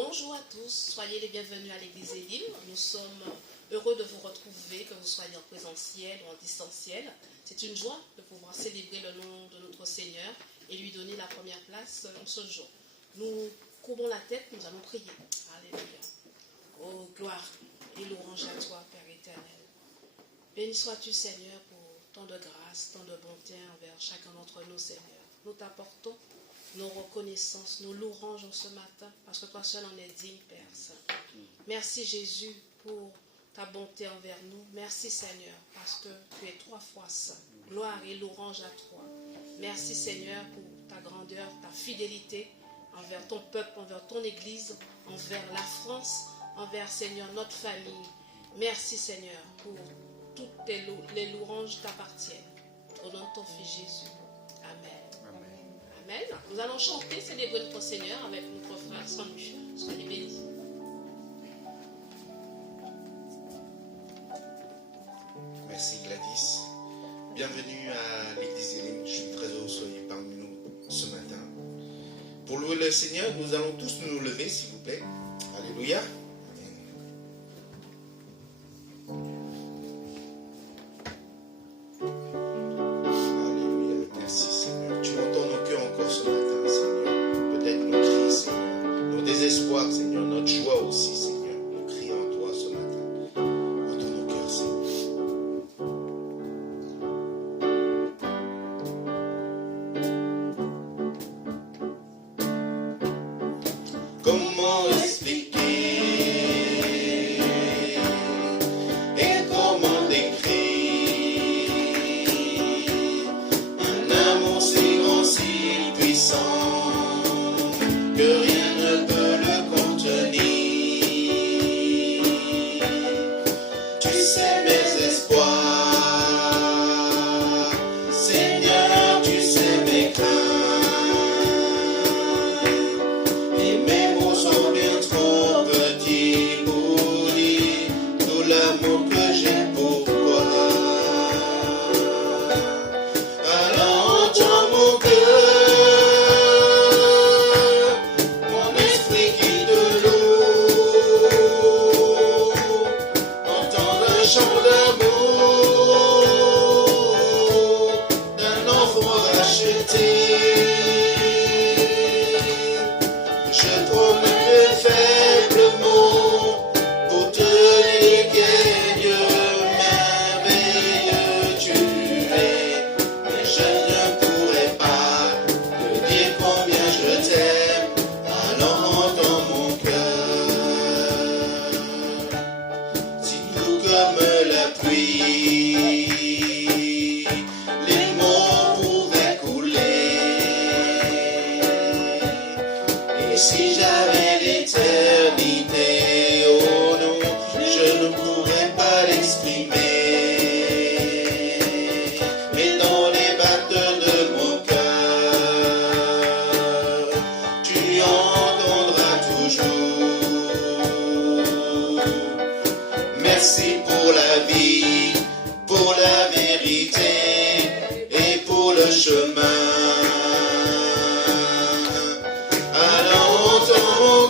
Bonjour à tous, soyez les bienvenus à l'église Élim. Nous sommes heureux de vous retrouver, que vous soyez en présentiel ou en distanciel. C'est une joie de pouvoir célébrer le nom de notre Seigneur et lui donner la première place en ce jour. Nous courbons la tête, nous allons prier. Alléluia. Oh, gloire et louange à toi, Père éternel. Béni sois-tu, Seigneur, pour tant de grâce, tant de bonté envers chacun d'entre nous, Seigneur. Nous t'apportons nos reconnaissances, nos louanges en ce matin, parce que toi seul en es digne, Père Saint. Merci, Jésus, pour ta bonté envers nous. Merci, Seigneur, parce que tu es 3 fois saint. Gloire et louange à toi. Merci, Seigneur, pour ta grandeur, ta fidélité envers ton peuple, envers ton Église, envers la France, envers, Seigneur, notre famille. Merci, Seigneur, pour toutes les louanges t'appartiennent. Au nom de ton Fils Jésus. Amen. Amen. Nous allons chanter, célébrer notre Seigneur avec notre frère Sandu. Soyez bénis. Merci Gladys. Bienvenue à l'église Élim. Je suis très heureux que vous soyez parmi nous ce matin. Pour louer le Seigneur, nous allons tous nous lever, s'il vous plaît. Alléluia. Seigneur, notre joie aussi, Seigneur, nous crions en toi ce matin. Entends nos cœurs, Seigneur. Comment expliquer et comment décrire un amour si grand, si puissant que rien ne peut. Tu sais mes espoirs, Seigneur, tu sais mes craintes, et mes mots sont bien trop petits pour dire tout l'amour que j'ai pour toi. Alors entends mon cœur, mon esprit qui te loue, entends le chant d'amour d'un enfant racheté. Je trouve de faibles mots pour te dire quel Dieu merveilleux tu es, mais je ne pourrais pas te dire combien je t'aime. Alors entends mon cœur, si tout comme la pluie, les mots pouvaient couler, et si j'avais l'éternité, oh non, je ne pourrais pas l'exprimer, mais dans les batteurs de mon cœur, tu entendras toujours. Merci pour la vie, pour la vérité et pour le chemin. Alors entends mon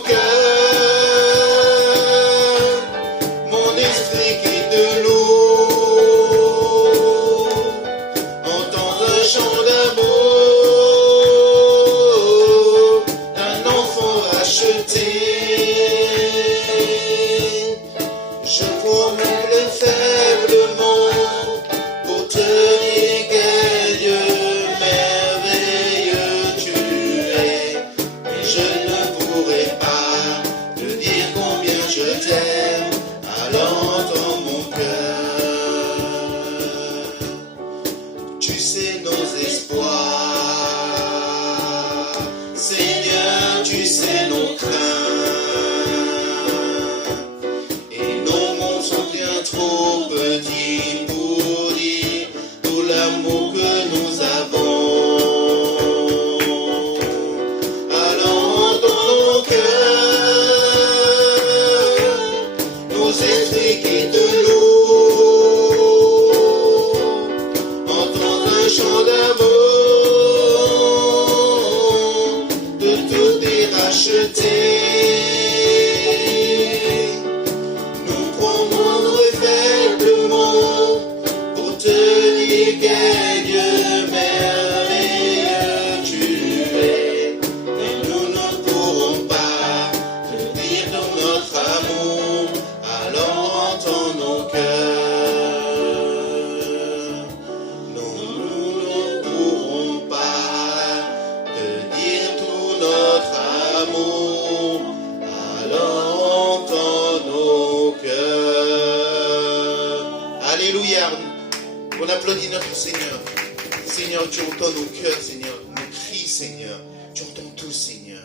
Seigneur, tu entends nos cœurs, Seigneur, nos cris, Seigneur. Tu entends tout, Seigneur.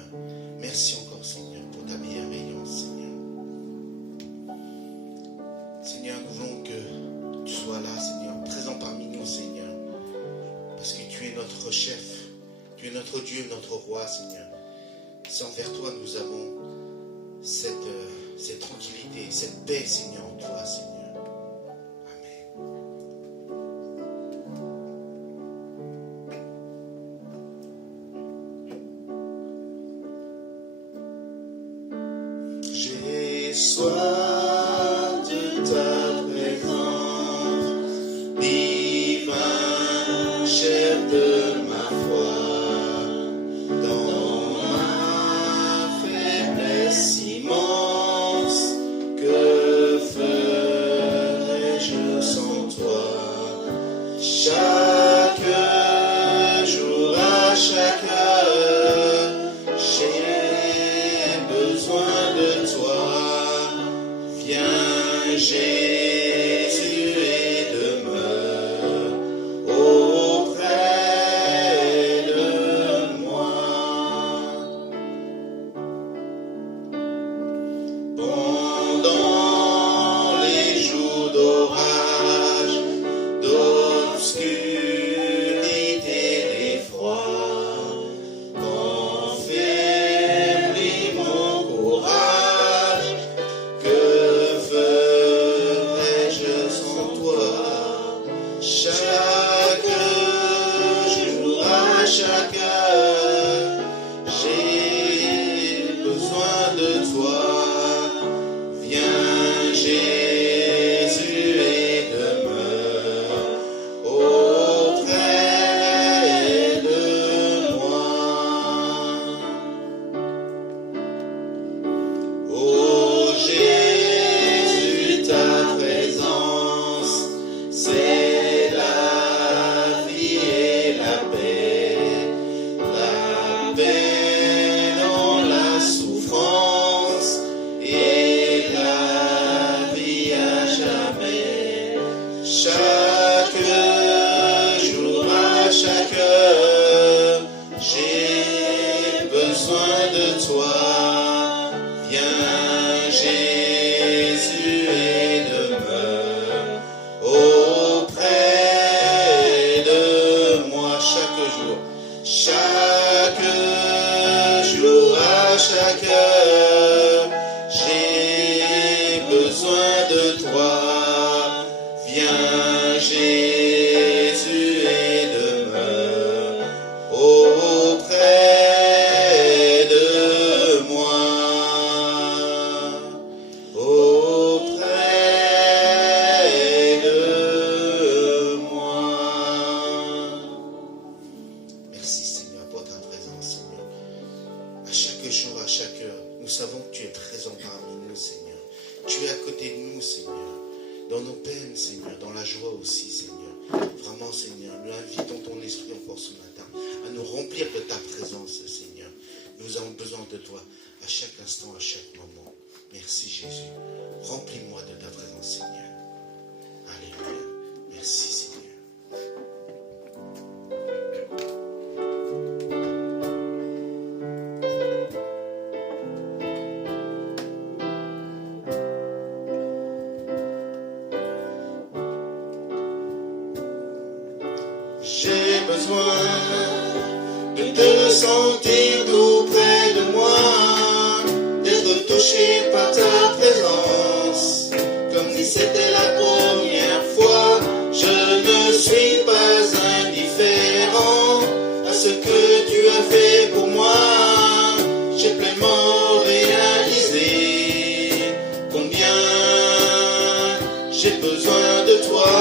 Merci encore, Seigneur, pour ta bienveillance, Seigneur. Seigneur, nous voulons que tu sois là, Seigneur, présent parmi nous, Seigneur. Parce que tu es notre chef, tu es notre Dieu, notre roi, Seigneur. C'est envers toi nous avons cette tranquillité, cette paix, Seigneur, en toi, Seigneur. Soif de ta présence, divin chef de ma foi, dans ma faiblesse immense, que ferais-je sans toi? Chaque jour, à chaque heure, j'ai besoin de toi. Viens Jésus et demeure auprès de moi. Pendant les jours d'orage, d'obscurité, d'effroi, quand faiblit mon courage, que ferais-je sans toi? Chaque jour, à chaque heure, j'ai besoin de toi. Viens Jésus et demeure auprès de moi. Oh Jésus, ta présence, c'est la vie et la paix dans la souffrance et la vie à jamais. Chaque jour, à chaque heure, j'ai besoin de toi. Viens Jésus et demeure auprès de moi chaque jour, à chaque heure, j'ai besoin de toi. Viens Jésus et demeure auprès de moi. Auprès de moi. Merci, Seigneur, pour ta présence, Seigneur. À chaque jour, à chaque heure, nous savons que tu es présent parmi nous, Seigneur. Tu es à côté de nous, Seigneur. Dans nos peines, Seigneur, dans la joie aussi, Seigneur. Vraiment, Seigneur, nous invitons ton esprit encore ce matin à nous remplir de ta présence, Seigneur. Nous avons besoin de toi à chaque instant, à chaque moment. Merci, Jésus. Remplis-moi de ta présence, Seigneur. Alléluia. Merci, Seigneur. J'ai besoin de te sentir tout près de moi, d'être touché par ta présence, comme si c'était la première fois. Je ne suis pas indifférent à ce que tu as fait pour moi. J'ai pleinement réalisé combien j'ai besoin de toi.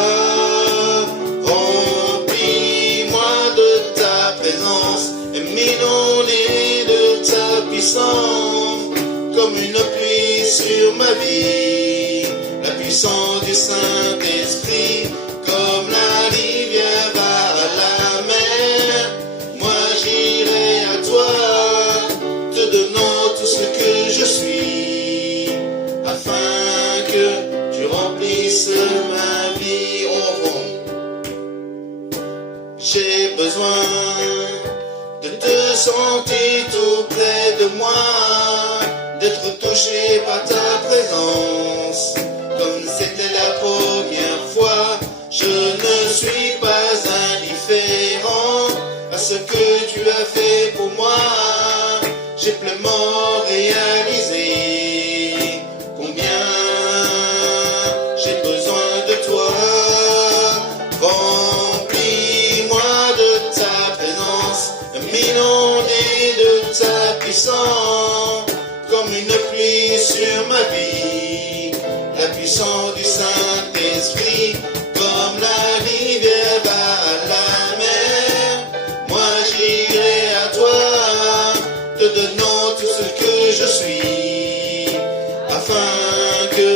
Inondé de ta puissance, comme une pluie sur ma vie, la puissance du Saint-Esprit, comme la rivière va à la mer. Moi j'irai à toi, te donnant tout ce que je suis, afin que tu remplisses ma vie. J'ai besoin être touché par ta présence. Comme c'était la première fois, je ne suis pas indifférent à ce que tu as fait pour moi. J'ai pleinement réalisé combien j'ai besoin de toi. Remplis-moi de ta présence, m'inonder de ta puissance, comme une pluie sur ma vie. La puissance du Saint-Esprit, comme la rivière va à la mer. Moi j'irai à toi, te donnant tout ce que je suis, afin que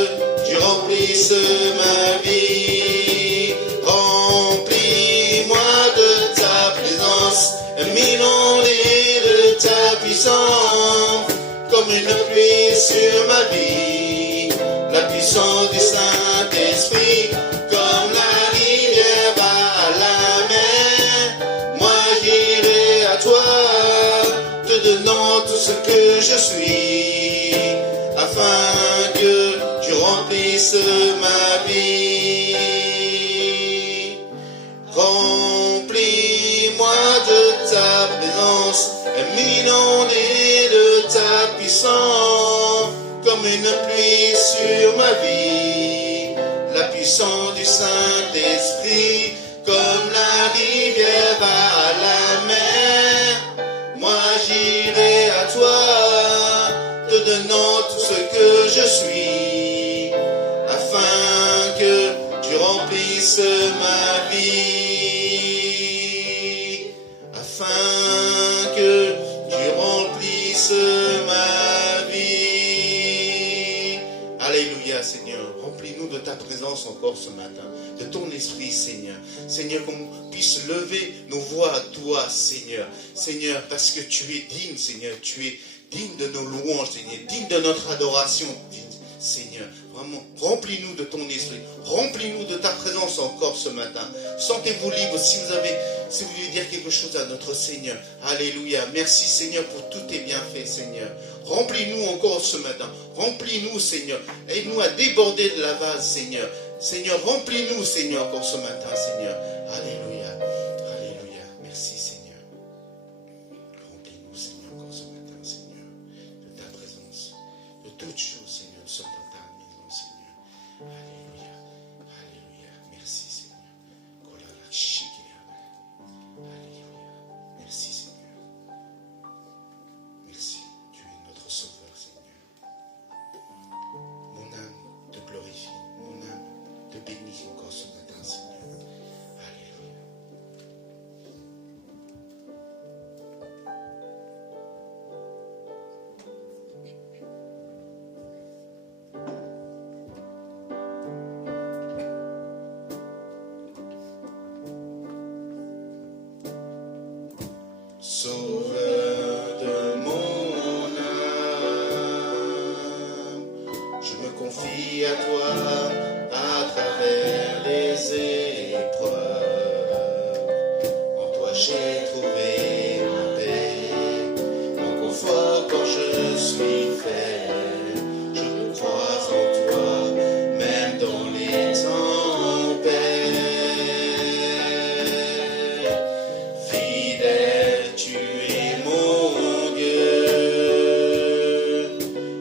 tu remplisses ma vie. Remplis-moi de ta présence, m'inonder de ta puissance, comme une pluie sur ma vie. La puissance du Saint-Esprit, comme la rivière va à la mer. Moi j'irai à toi, te donnant tout ce que je suis, afin que tu remplisses ma vie. Remplis-moi de ta présence, m'inonder de ta puissance, comme une pluie sur ma vie. La puissance du Saint-Esprit, comme la rivière va à la mer. Moi j'irai à toi, te donnant tout ce que je suis, afin que tu remplisses ma vie. Afin que tu remplisses ma vie. Alléluia, Seigneur. Remplis-nous de ta présence encore ce matin, de ton esprit, Seigneur. Seigneur, qu'on puisse lever nos voix à toi, Seigneur. Seigneur, parce que tu es digne, Seigneur. Tu es digne de nos louanges, Seigneur. Digne de notre adoration, Seigneur. Vraiment, remplis-nous de ton esprit. Remplis-nous de ta présence encore ce matin. Sentez-vous libre si vous voulez dire quelque chose à notre Seigneur. Alléluia. Merci, Seigneur, pour tous tes bienfaits, Seigneur. Remplis-nous encore ce matin. Remplis-nous, Seigneur. Aide-nous à déborder de la vase, Seigneur. Seigneur, remplis-nous, Seigneur, encore ce matin, Seigneur. Alléluia. Alléluia. Merci, Seigneur. Remplis-nous, Seigneur, encore ce matin, Seigneur, de ta présence. De toutes choses, Seigneur, nous sommes dans ta maison, Seigneur. Alléluia. Alléluia. Merci, Seigneur. Alléluia. Merci, Seigneur. Merci. Tu es notre sauveur, Seigneur. Mon âme te glorifie. Mon âme te bénit encore ce matin, Seigneur. Alléluia. Sauveur de mon âme, je me confie à toi à travers les épreuves. En toi j'ai trouvé ma paix, mon confort quand je suis faible. Je me crois en toi, même dans les tempêtes. Fidèle, tu es mon Dieu,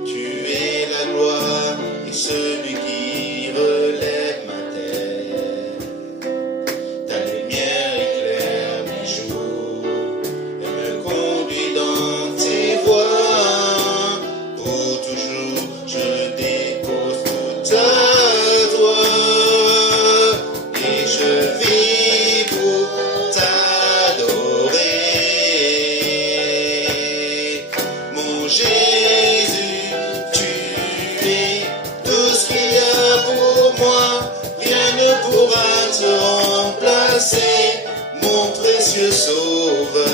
tu es la gloire et celui qui relève ma tête. Ta lumière éclaire mes jours et me conduit dans tes voies. Pour toujours, je dépose toute à toi et je vis pour t'adorer. Mon Jésus, tu es tout ce qu'il y a pour moi. Rien ne pourra te remplacer, mon précieux Sauveur.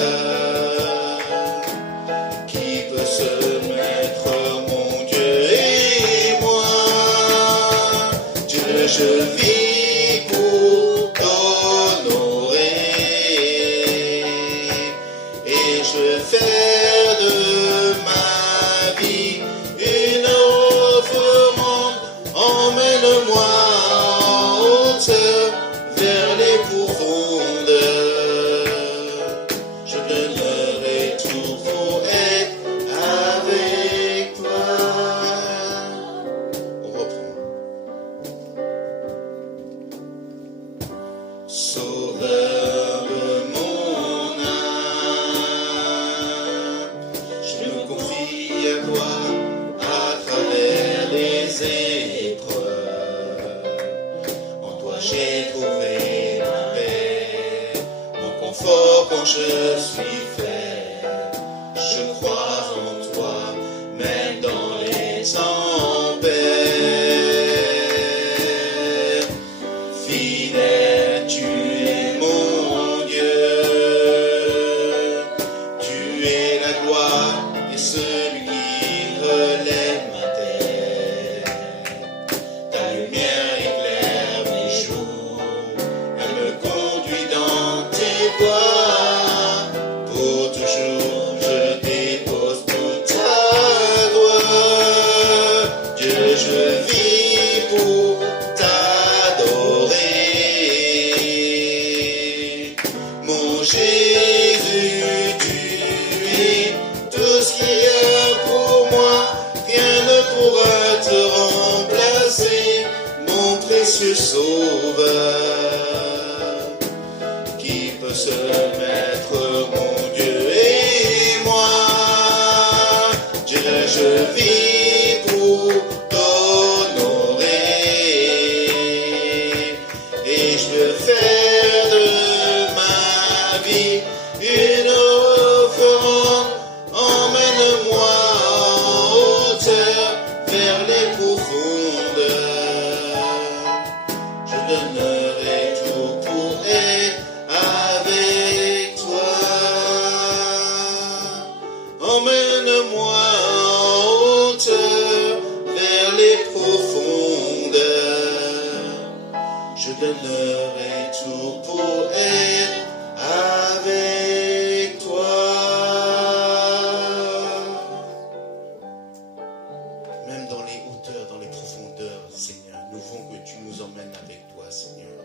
Qui peut se mettre, mon Dieu et moi? Dieu, je vis pour t'honorer et je vais faire de ma vie une je suis faible, je crois en toi, même dans les tempêtes. Fidèle, tu es mon Dieu, tu es la gloire et celui qui relève ma tête. Ta lumière éclaire mes jours, elle me conduit dans tes voies. Pour toujours, je dépose toute ta gloire. Dieu, je vis pour t'adorer. Mon Jésus, tu es tout ce qu'il y a pour moi. Rien ne pourra te remplacer, mon précieux sauveur. Qui peut se mettre, mon Dieu et moi? Dieu, je vis pour t'honorer, et je veux faire de ma vie une offrande. Emmène-moi en hauteur vers les profondeurs. Je donnerai tout pour être avec toi. Emmène-moi en hauteur vers les profondeurs. Je donnerai tout pour être avec toi. Même dans les hauteurs, dans les profondeurs, Seigneur, nous voulons que tu nous emmènes avec toi, Seigneur.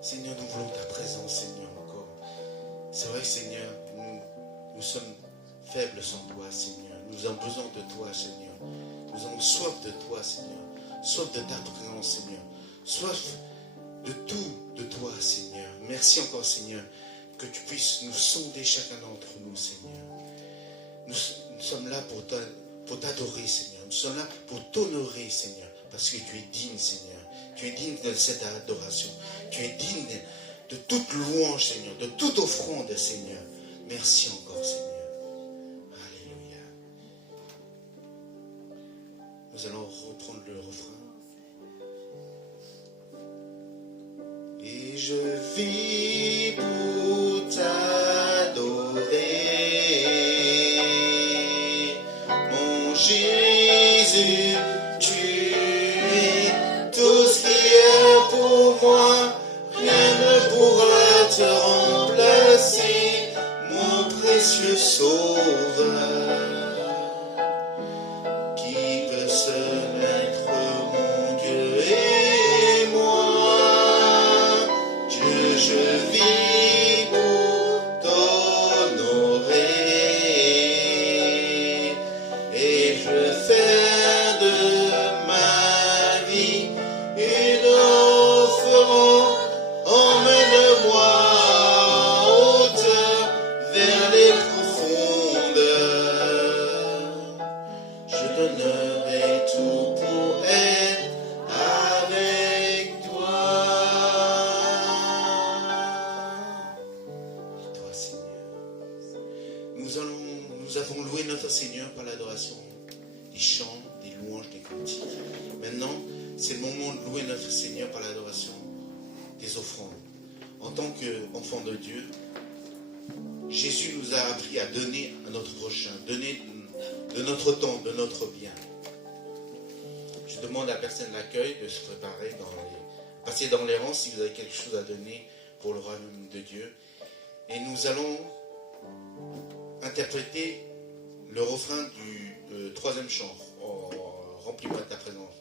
Seigneur, nous voulons ta présence, Seigneur, encore. C'est vrai, Seigneur, nous sommes faibles sans toi, Seigneur. Nous avons besoin de toi, Seigneur. Nous avons soif de toi, Seigneur. Soif de ta présence, Seigneur. Soif de tout de toi, Seigneur. Merci encore, Seigneur, que tu puisses nous sonder chacun d'entre nous, Seigneur. Nous sommes là pour t'adorer, Seigneur. Nous sommes là pour t'honorer, Seigneur, parce que tu es digne, Seigneur. Tu es digne de cette adoration. Tu es digne de toute louange, Seigneur, de toute offrande, Seigneur. Merci encore, Seigneur. Alléluia. Nous allons reprendre le refrain. Et je vis pour t'adorer. Mon Jésus, tu es tout ce qu'il y a pour moi. Rien ne pourra te remplacer, mon précieux sauveur. Qui peut se mettre, mon Dieu et moi? Dieu, je vis pour t'honorer, et je veux faire de ma vie une offrande. Emmène-moi en hauteur vers les profondeurs. Je donnerai tout pour être avec toi. Et toi, Seigneur. Nous avons loué notre Seigneur par l'adoration, des chants, des louanges, des cantiques. Maintenant, c'est le moment de louer notre Seigneur par l'adoration, des offrandes. En tant qu'enfant de Dieu, Jésus nous a appris à donner à notre prochain, donner de notre temps, de notre bien. Je demande à la personne de l'accueil de se préparer, passer dans les rangs si vous avez quelque chose à donner pour le royaume de Dieu. Et nous allons interpréter le refrain du troisième chant, Remplis-moi de ta présence.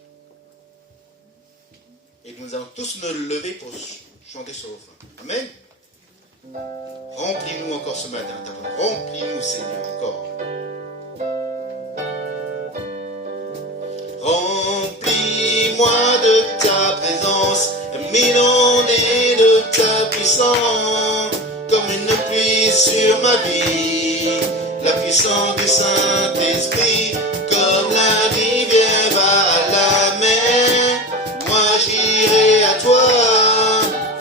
Et nous allons tous nous lever pour chanter ce refrain. Amen. Remplis-nous encore ce matin, ta présence. Remplis-nous, Seigneur, encore. Remplis-moi de ta présence, inondé de ta puissance, comme une pluie sur ma vie. La puissance du Saint-Esprit, comme la rivière va à la mer. Moi j'irai à toi,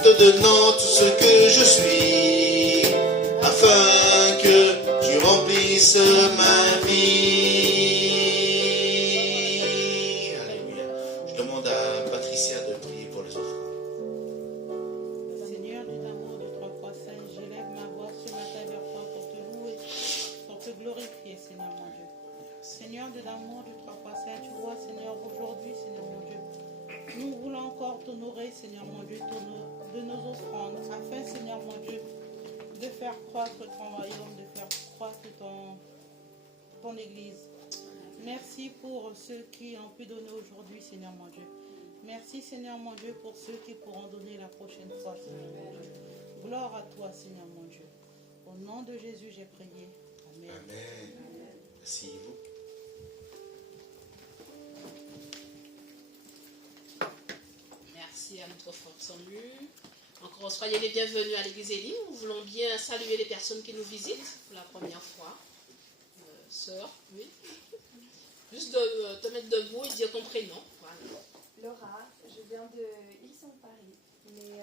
te donnant tout ce que je suis. l'amour du 3x7. Tu vois, Seigneur, aujourd'hui, Seigneur mon Dieu, nous voulons encore t'honorer, Seigneur mon Dieu, de nos offrandes, afin, Seigneur mon Dieu, de faire croître ton royaume, de faire croître ton Église. Merci pour ceux qui ont pu donner aujourd'hui, Seigneur mon Dieu. Merci, Seigneur mon Dieu, pour ceux qui pourront donner la prochaine fois, Seigneur mon Dieu. Gloire à toi, Seigneur mon Dieu. Au nom de Jésus, j'ai prié. Amen. Amen. Merci vous. Merci à notre frère Samuel. Encore, soyez les bienvenus à l'église Élim. Nous voulons bien saluer les personnes qui nous visitent pour la première fois. Sœur, oui. Juste de te mettre debout et dire ton prénom. Voilà. Laura, je viens de Île-Saint-Paris, mais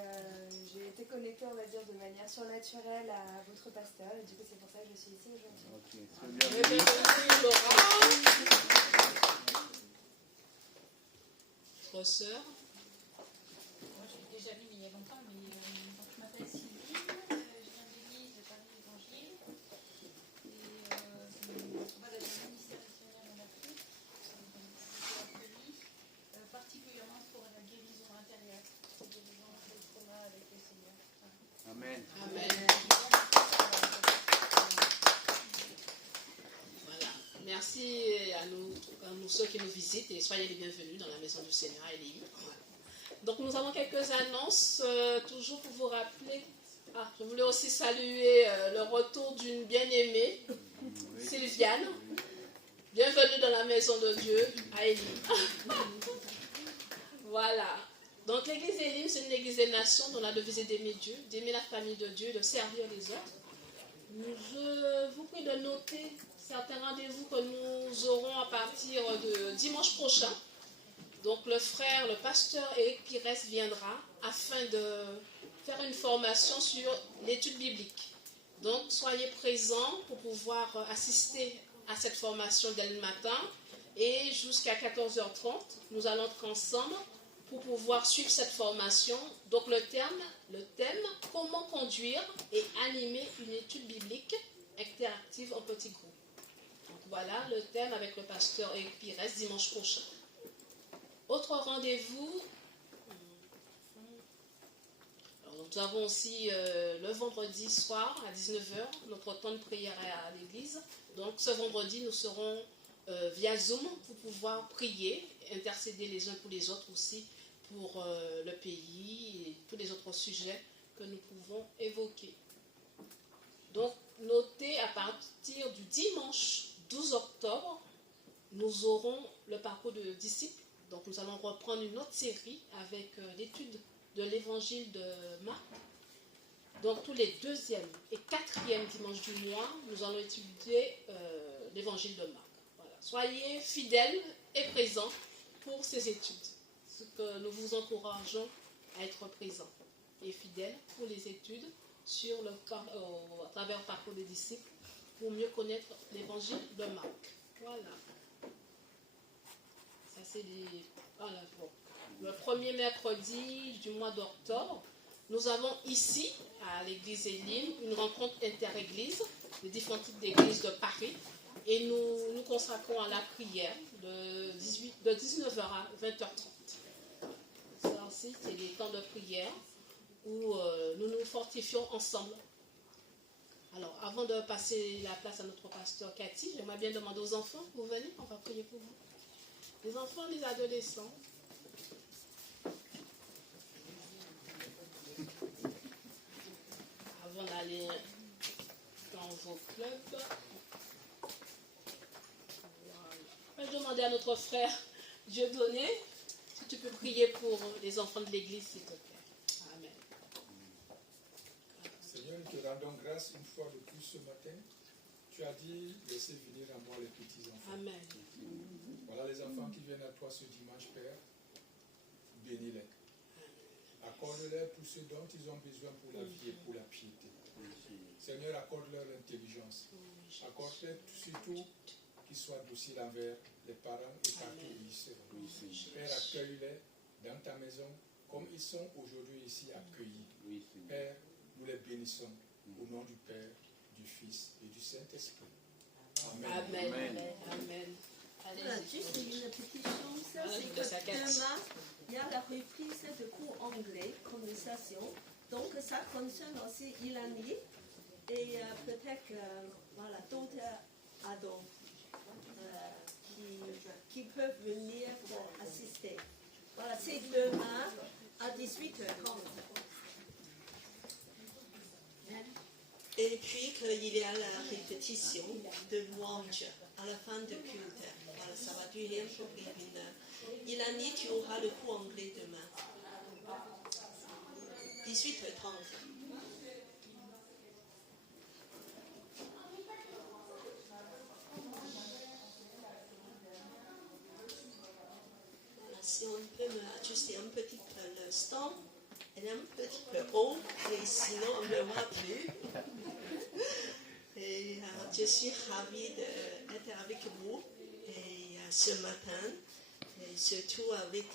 j'ai été connectée, on va dire, de manière surnaturelle à votre pasteur, et du coup c'est pour ça que je suis ici aujourd'hui. Bienvenue Laura. Votre sœur. Moi je l'ai déjà vu il y a longtemps, mais je m'appelle Sylvie, je viens de l'église de Paris Évangile, et on va dans le ministère missionnaire en Afrique, particulièrement pour la guérison intérieure, la guérison de trauma avec le Seigneur. Amen. Amen. Voilà. Merci à nous ceux qui nous visitent et soyez les bienvenus dans la maison du Seigneur à Élim. Voilà. Donc nous avons quelques annonces, toujours pour vous rappeler. Je voulais aussi saluer le retour d'une bien-aimée, Sylviane. Bienvenue dans la maison de Dieu à Élim. Voilà. Donc l'église Élim, c'est une église des nations dont la devise est d'aimer Dieu, d'aimer la famille de Dieu, de servir les autres. Je vous prie de noter certains rendez-vous que nous aurons à partir de dimanche prochain. Donc le frère, le pasteur Eric Pires viendra afin de faire une formation sur l'étude biblique. Donc soyez présents pour pouvoir assister à cette formation dès le matin et jusqu'à 14h30, nous allons être ensemble pour pouvoir suivre cette formation. Donc le thème, comment conduire et animer une étude biblique interactive en petits groupes. Donc voilà le thème avec le pasteur Eric Pires dimanche prochain. Autre rendez-vous, nous avons aussi le vendredi soir à 19h, notre temps de prière à l'église. Donc ce vendredi, nous serons via Zoom pour pouvoir prier, intercéder les uns pour les autres aussi pour le pays et tous les autres sujets que nous pouvons évoquer. Donc notez à partir du dimanche 12 octobre, nous aurons le parcours de disciples. Donc nous allons reprendre une autre série avec l'étude de l'évangile de Marc. Donc tous les 2e et 4e dimanches du mois, nous allons étudier l'évangile de Marc. Voilà. Soyez fidèles et présents pour ces études. Ce que nous vous encourageons à être présents et fidèles pour les études à travers le parcours des disciples pour mieux connaître l'évangile de Marc. Voilà. Ça c'est le premier mercredi du mois d'octobre. Nous avons ici, à l'église Élim, une rencontre inter-église, des différents types d'églises de Paris. Et nous nous consacrons à la prière de 19h à 20h30. Ça aussi, c'est des temps de prière où nous nous fortifions ensemble. Alors, avant de passer la place à notre pasteur Cathy, j'aimerais bien demander aux enfants, vous venez, on va prier pour vous. Les enfants, les adolescents. Avant d'aller dans vos clubs. Voilà. Je vais demander à notre frère Dieudonné si tu peux prier pour les enfants de l'église, s'il te plaît. Amen. Seigneur, nous te rendons grâce une fois de plus ce matin. Tu as dit, laissez venir à moi les petits-enfants. Amen. Voilà les enfants qui viennent à toi ce dimanche, Père. Bénis-les. Accorde-leur tout ce dont ils ont besoin pour la vie et pour la piété. Seigneur, accorde-leur l'intelligence. Accorde-leur surtout qu'ils soient dociles envers les parents et partout où ils seront. Père, accueille-les dans ta maison comme ils sont aujourd'hui ici accueillis. Père, nous les bénissons au nom du Père, du Fils et du Saint-Esprit. Amen. Amen. Amen. Amen. Voilà, Allez-y. juste une petite chose, Voilà, c'est je que laisse à Kat. demain, il y a la reprise de cours anglais, conversation. Donc ça concerne aussi Ilani et peut-être voilà, d'autres ados qui peuvent venir pour assister. Voilà, c'est demain à 18h30. Et puis qu'il y a la répétition de louange à la fin de culte. Voilà, ça va durer environ 1 heure. Ilani, tu auras le cours anglais demain. 18h30. Voilà, si on peut me ajuster un petit peu le stand, elle est un petit peu haut, et sinon on ne me voit plus. Et je suis ravie d'être avec vous et, ce matin, et surtout avec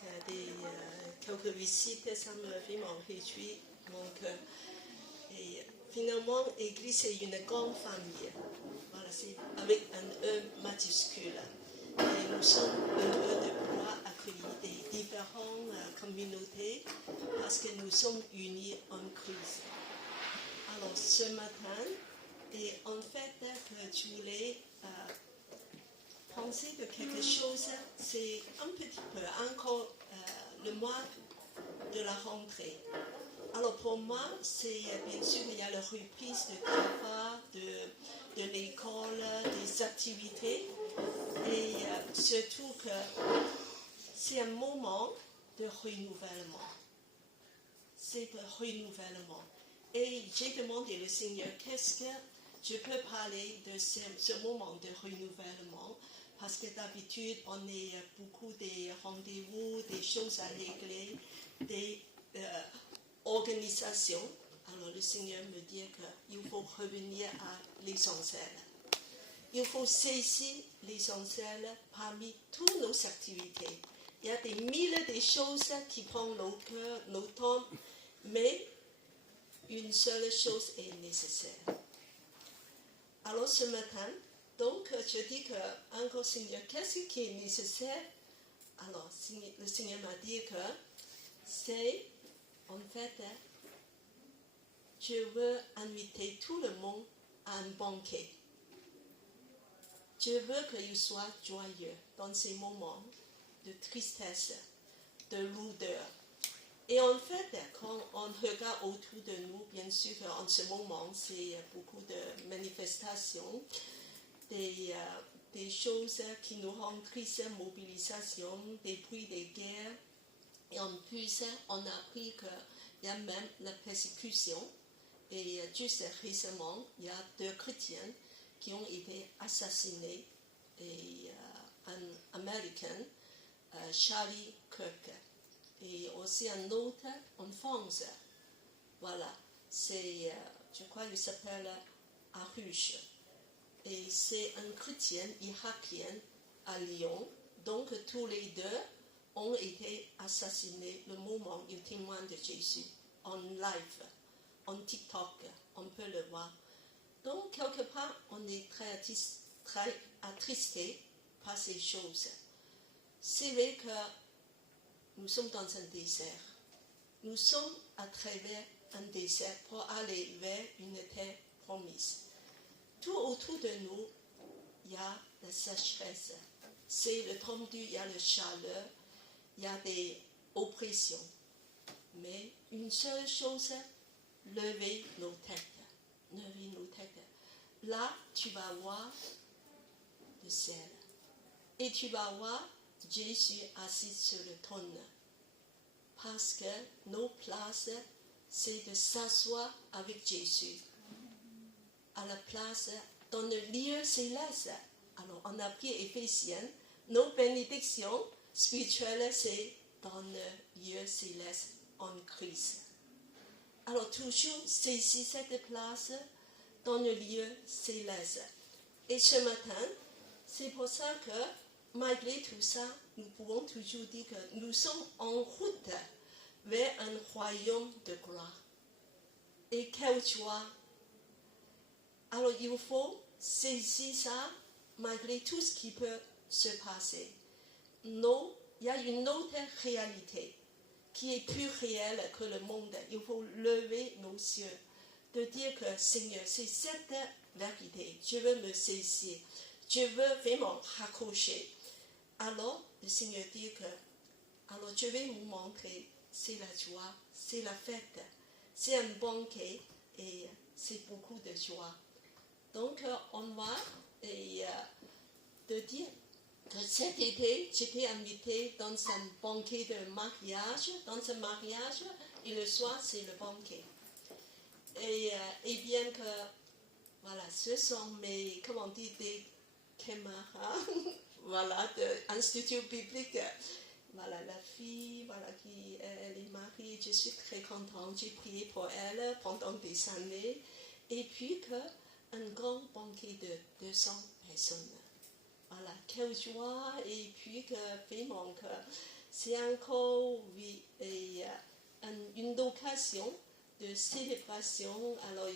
quelques visites, ça me vraiment réjouit mon cœur. Et finalement, l'Église est une grande famille. Voilà, c'est avec un E majuscule. Et nous sommes heureux de pouvoir accueillir des différentes communautés parce que nous sommes unis en Christ. Alors ce matin, et en fait, que je voulais penser de quelque chose, c'est un petit peu encore le mois de la rentrée. Alors pour moi, c'est bien sûr il y a la reprise de travail, de l'école, des activités, et surtout que c'est un moment de renouvellement. C'est un renouvellement. Et j'ai demandé au Seigneur, qu'est-ce que je peux parler de ce moment de renouvellement, parce que d'habitude, on a beaucoup de rendez-vous, des choses à régler, des organisations. Alors le Seigneur me dit qu'il faut revenir à l'essentiel. Il faut saisir l'essentiel parmi toutes nos activités. Il y a des milliers de choses qui prennent nos cœurs, nos temps, mais une seule chose est nécessaire. Alors ce matin, donc je dis que, encore Seigneur, qu'est-ce qui est nécessaire? Alors le Seigneur m'a dit que c'est, en fait, je veux inviter tout le monde à un banquet. Je veux qu'il soit joyeux dans ces moments de tristesse, de lourdeur. Et en fait, quand on regarde autour de nous, bien sûr en ce moment, c'est beaucoup de manifestations, des choses qui nous rendent tristes, mobilisation, des bruits de guerre. Et en plus, on a appris qu'il y a même la persécution. Et juste récemment, il y a 2 chrétiens qui ont été assassinés. Et un Américain, Charlie Kirk. Et aussi un autre en France. Voilà, c'est, je crois qu'il s'appelle Arush. Et c'est un chrétien irakien à Lyon. Donc tous les 2 ont été assassinés le moment où ils témoignent de Jésus en live, en TikTok, on peut le voir. Donc quelque part, on est très attristé par ces choses. C'est vrai que nous sommes dans un désert. Nous sommes à travers un désert pour aller vers une terre promise. Tout autour de nous, il y a la sécheresse. C'est le tendu, il y a la chaleur, il y a des oppressions. Mais une seule chose, levez nos têtes. Levez nos têtes. Là, tu vas voir le ciel. Et tu vas voir Jésus assis sur le trône. Parce que nos places, c'est de s'asseoir avec Jésus. À la place, dans le lieu céleste. Alors, on a pris Éphésiens. Nos bénédictions spirituelles, c'est dans le lieu céleste en Christ. Alors, toujours saisir cette place dans le lieu céleste. Et ce matin, c'est pour ça que, malgré tout ça, nous pouvons toujours dire que nous sommes en route vers un royaume de gloire. Et quelle joie! Alors il faut saisir ça malgré tout ce qui peut se passer. Non, il y a une autre réalité qui est plus réelle que le monde. Il faut lever nos yeux, de dire que Seigneur, c'est cette vérité. Je veux me saisir. Je veux vraiment raccrocher. Alors, le Seigneur dit que, alors je vais vous montrer, c'est la joie, c'est la fête, c'est un banquet et c'est beaucoup de joie. Donc, on va de dire que cet été, j'étais invitée dans un banquet de mariage, dans un mariage, et le soir, c'est le banquet. Et bien que, voilà, ce sont mes, comment on dit, des camarades, voilà, de l'Institut biblique. Voilà, la fille, voilà, qui elle est mariée, je suis très contente, j'ai prié pour elle pendant des années. Et puis un grand banquet de 200 personnes. Voilà, quelle joie, et puis que vraiment que c'est encore une occasion de célébration. Alors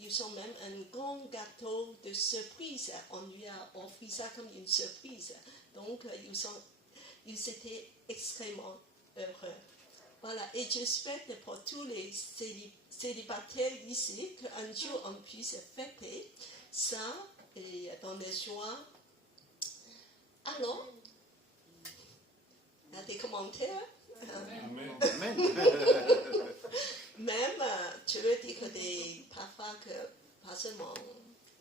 ils ont même un grand gâteau de surprise, on lui a offert ça comme une surprise. Donc ils étaient extrêmement heureux. Voilà, et je souhaite pour tous les célibataires ici qu'un jour on puisse fêter ça et dans la joie. Alors, il y a des commentaires? Amen. Même, je veux dire que parfois que, pas seulement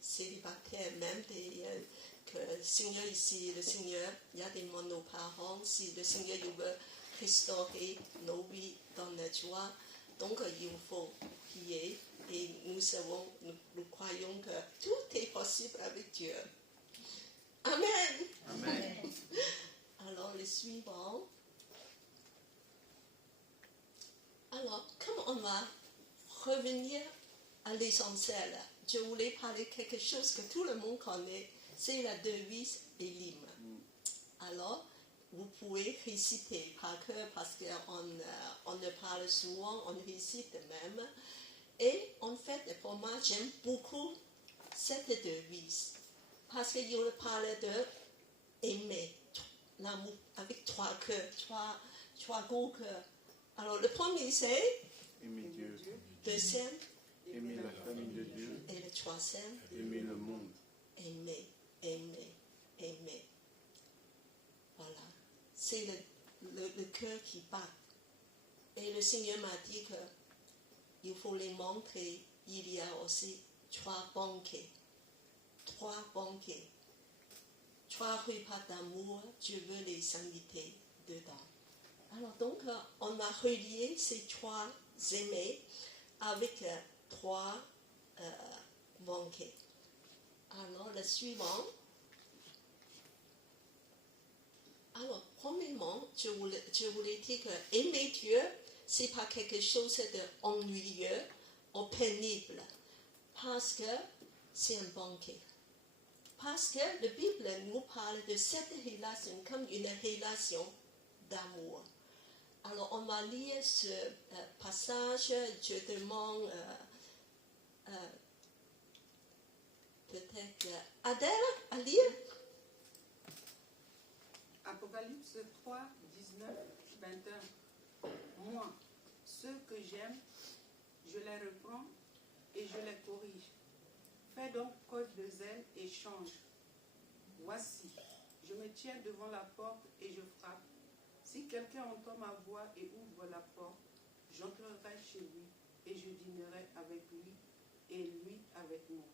célibataires, même que le Seigneur ici, le Seigneur, il y a des monoparents, si le Seigneur il veut restaurer nos vies dans la joie, donc il faut prier et nous croyons que tout est possible avec Dieu. Amen. Amen. Alors, le suivant. Alors, comme on va revenir à l'essentiel, je voulais parler de quelque chose que tout le monde connaît, c'est la devise et l'hymne. Alors, vous pouvez réciter par cœur parce qu'on le parle souvent, on récite même. Et en fait, pour moi, j'aime beaucoup cette devise parce qu'il parle de aimer, l'amour avec 3 cœurs, 3 gros cœurs. Alors, le premier, c'est Aimer Dieu. Deuxième, Aimer la famille de Dieu. et le troisième, Aimer le monde. aimer. Voilà. C'est le cœur qui bat. Et le Seigneur m'a dit qu'il faut les montrer. Il y a aussi 3 banquets. 3 banquets. 3 repas d'amour. Je veux les inviter dedans. Alors donc, on a relié ces 3 aimés avec 3 banquets. Alors, le suivant. Alors, premièrement, je voulais dire que aimer Dieu, ce n'est pas quelque chose d'ennuyeux ou pénible, parce que c'est un banquet. Parce que la Bible nous parle de cette relation comme une relation d'amour. Alors, on va lire ce passage. Je demande peut-être Adèle à lire. Apocalypse 3, 19, 21. Moi, ceux que j'aime, je les reprends et je les corrige. Fais donc preuve de zèle et change. Voici, je me tiens devant la porte et je frappe. Si quelqu'un entend ma voix et ouvre la porte, j'entrerai chez lui et je dînerai avec lui et lui avec moi.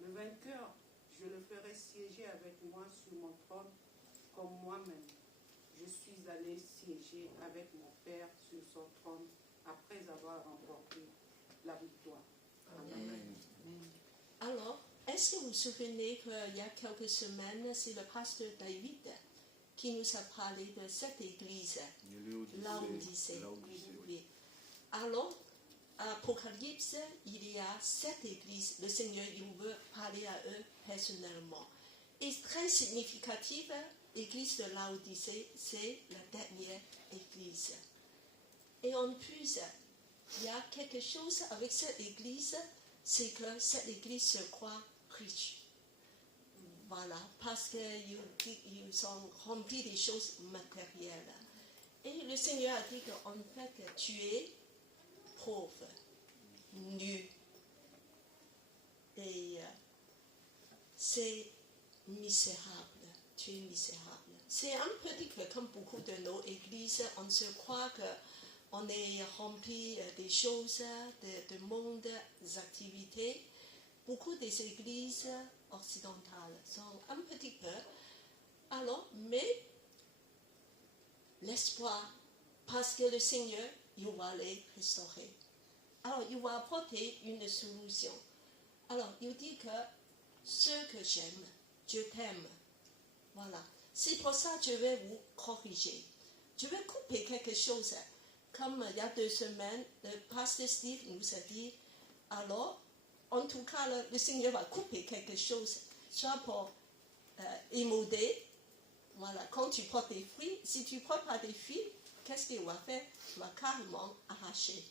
Le vainqueur, je le ferai siéger avec moi sur mon trône comme moi-même. Je suis allé siéger avec mon Père sur son trône après avoir remporté la victoire. Amen. Alors, est-ce que vous vous souvenez qu'il y a quelques semaines, c'est le pasteur David qui nous a parlé de cette église, Laodicée. Oui. Alors, à Apocalypse, il y a 7 églises. Le Seigneur, il veut parler à eux personnellement. Et très significative, l'église de Laodicée, c'est la dernière église. Et en plus, il y a quelque chose avec cette église, c'est que cette église se croit riche. Voilà, parce qu'ils sont remplis des choses matérielles. Et le Seigneur a dit qu'en fait, tu es pauvre, nu. Et c'est misérable, tu es misérable. C'est un petit peu comme beaucoup de nos églises, on se croit qu'on est rempli des choses, de monde, des activités. Beaucoup des églises occidentales sont un petit peu. Alors, mais l'espoir, parce que le Seigneur, il va les restaurer. Alors, il va apporter une solution. Alors, il dit que ce que j'aime, je t'aime. Voilà. C'est pour ça que je vais vous corriger. Je vais couper quelque chose. Comme il y a 2 semaines, le pasteur Steve nous a dit, alors, en tout cas, le Seigneur va couper quelque chose, soit pour émouder. Voilà, quand tu portes des fruits, si tu ne portes pas des fruits, qu'est-ce qu'il va faire? Il va carrément arracher.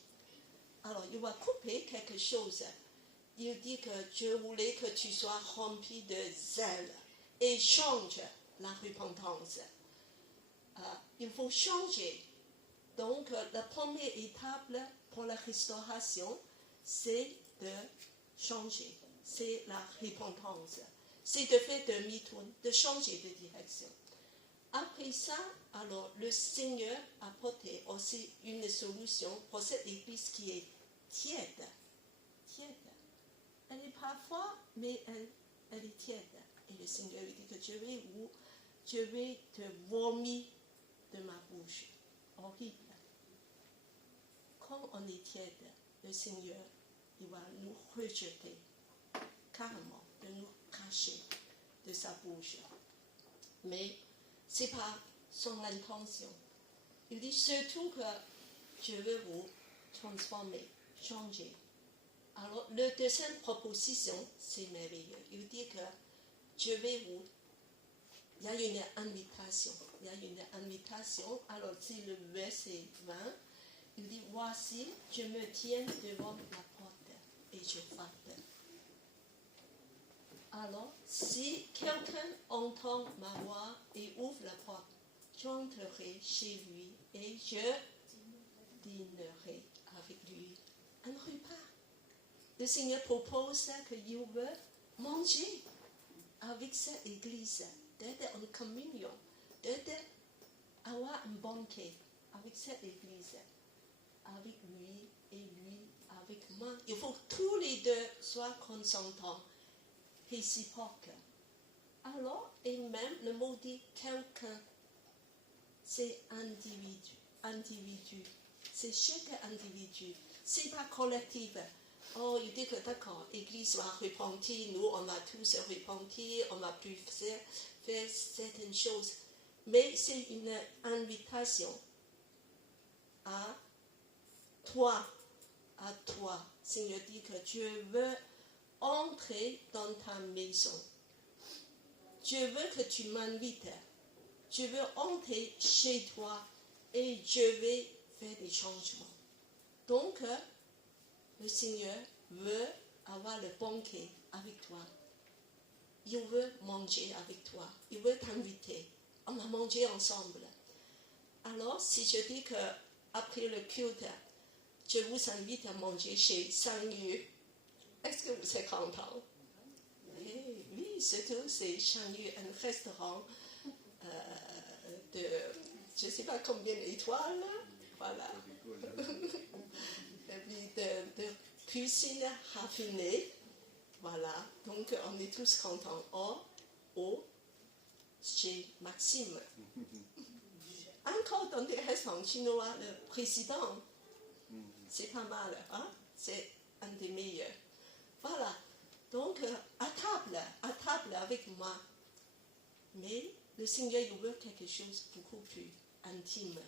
Alors, il va couper quelque chose. Il dit que je voulais que tu sois rempli de zèle et change la repentance. Il faut changer. Donc, la première étape pour la restauration, c'est de changer. C'est la repentance. C'est de faire demi-tour, de changer de direction. Après ça, alors, le Seigneur a apporté aussi une solution pour cette église qui est tiède. Tiède. Elle est parfois, mais elle est tiède. Et le Seigneur dit que je vais te vomir de ma bouche. Horrible. Quand on est tiède, le Seigneur, il va nous rejeter carrément, de nous cacher de sa bouche. Mais ce n'est pas son intention. Il dit surtout que je veux vous transformer, changer. Alors, la deuxième proposition, c'est merveilleux. Il dit que je vais vous... Il y a une invitation. Il y a une invitation. Alors, c'est le verset 20. Il dit, voici, je me tiens devant la porte et je frappe. Alors, si quelqu'un entend ma voix et ouvre la porte, j'entrerai chez lui et je dînerai avec lui un repas. Le Seigneur propose qu'il veut manger avec cette église, d'être en communion, d'être avoir un banquet avec cette église, avec lui et lui avec moi. Il faut que tous les deux soient consentants, réciproques. Alors, et même le mot dit quelqu'un, c'est individu. C'est chaque individu. C'est pas collectif. Oh, il dit que d'accord, l'Église va repentir, nous on va tous repentir, on va plus faire certaines choses. Mais c'est une invitation à toi. Seigneur dit que je veux entrer dans ta maison. Je veux que tu m'invites. Je veux entrer chez toi et je vais faire des changements. Donc, le Seigneur veut avoir le banquet avec toi. Il veut manger avec toi. Il veut t'inviter. On va manger ensemble. Alors, si je dis que après le culte, je vous invite à manger chez Shangyu, est-ce que vous êtes content? Oui, surtout c'est Shangyu, un restaurant de je ne sais pas combien d'étoiles. Voilà. de cuisine raffinée. Voilà. Donc, on est tous contents. Chez Maxime. Encore dans des restaurants chinois, le président, c'est pas mal. Hein? C'est un des meilleurs. Voilà. Donc, à table avec moi. Mais le Seigneur, il veut quelque chose de beaucoup plus intime.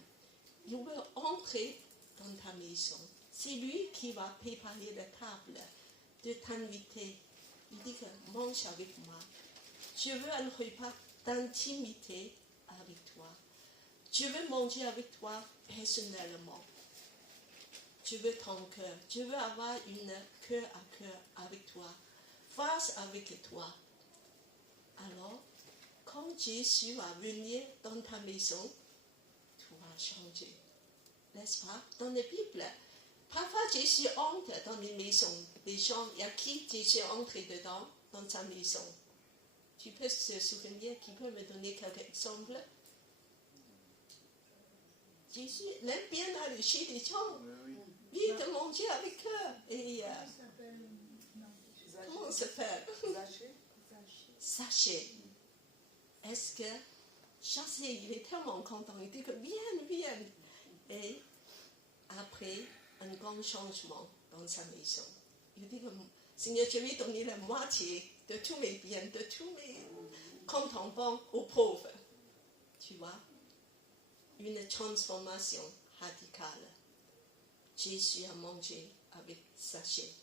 Il veut entrer dans ta maison. C'est lui qui va préparer la table, de t'inviter. Il dit que mange avec moi. Je veux un repas d'intimité avec toi. Je veux manger avec toi personnellement. Je veux ton cœur. Je veux avoir une cœur à cœur avec toi. Face avec toi. Alors, quand Jésus va venir dans ta maison, tout va changer. N'est-ce pas? Dans la Bible, parfois Jésus entre dans les maisons des gens. Il y a qui Jésus est entré dedans, dans sa maison? Tu peux se souvenir, qui peut me donner quelques exemples? Jésus aime bien aller chez les gens, lui de manger avec eux. Et comment on s'appelle? Sachez. Est-ce que Chassé, il est tellement content, il dit que viens. Et après, un grand changement dans sa maison. Il dit que Seigneur, je vais donner la moitié de tous mes biens, de tous mes comptes en banque aux pauvres. Tu vois? Une transformation radicale. Jésus a mangé avec Sachet.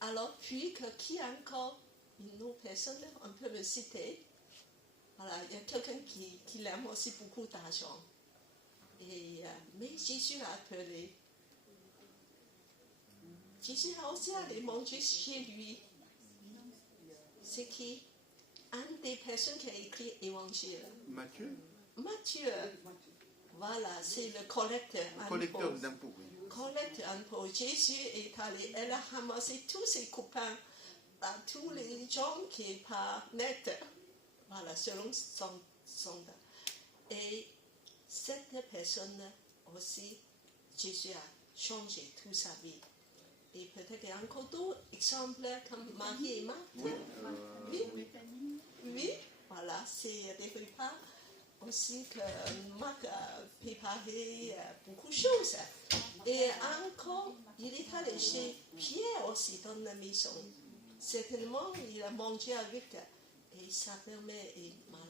Alors, puis, qui a encore une autre personne, on peut le citer. Voilà, il y a quelqu'un qui l'aime aussi beaucoup d'argent. Mais Jésus a appelé. Jésus a aussi allé manger chez lui. C'est qui? Une des personnes qui a écrit l'Évangile. Matthieu. Voilà, c'est le collecteur d'impôts. Collecteur d'impôts. Jésus est allé, elle a ramassé tous ses copains, tous les gens qui n'est pas nets. Voilà, selon son. Et cette personne aussi, Jésus a changé toute sa vie. Et peut-être qu'il y a encore d'autres exemples comme Marie et Marthe. Oui, voilà, c'est des repas aussi que Marc a préparé beaucoup de choses. Et encore, il est allé chez Pierre aussi dans la maison. Certainement, il a mangé avec et sa mère est malade.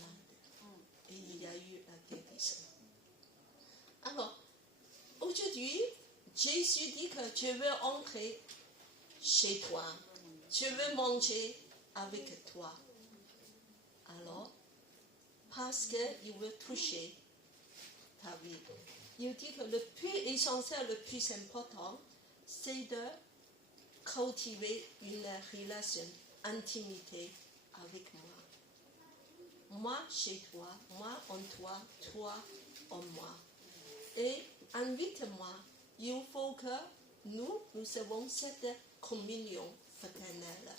Et il y a eu la guérison. Alors, aujourd'hui, Jésus dit que tu veux entrer chez toi. Tu veux manger avec toi. Alors, parce qu'il veut toucher ta vie. Il dit que le plus essentiel, le plus important, c'est de cultiver une relation, intimité avec moi. Moi chez toi, moi en toi, toi en moi. Et invite-moi, il faut que nous avons cette communion fraternelle.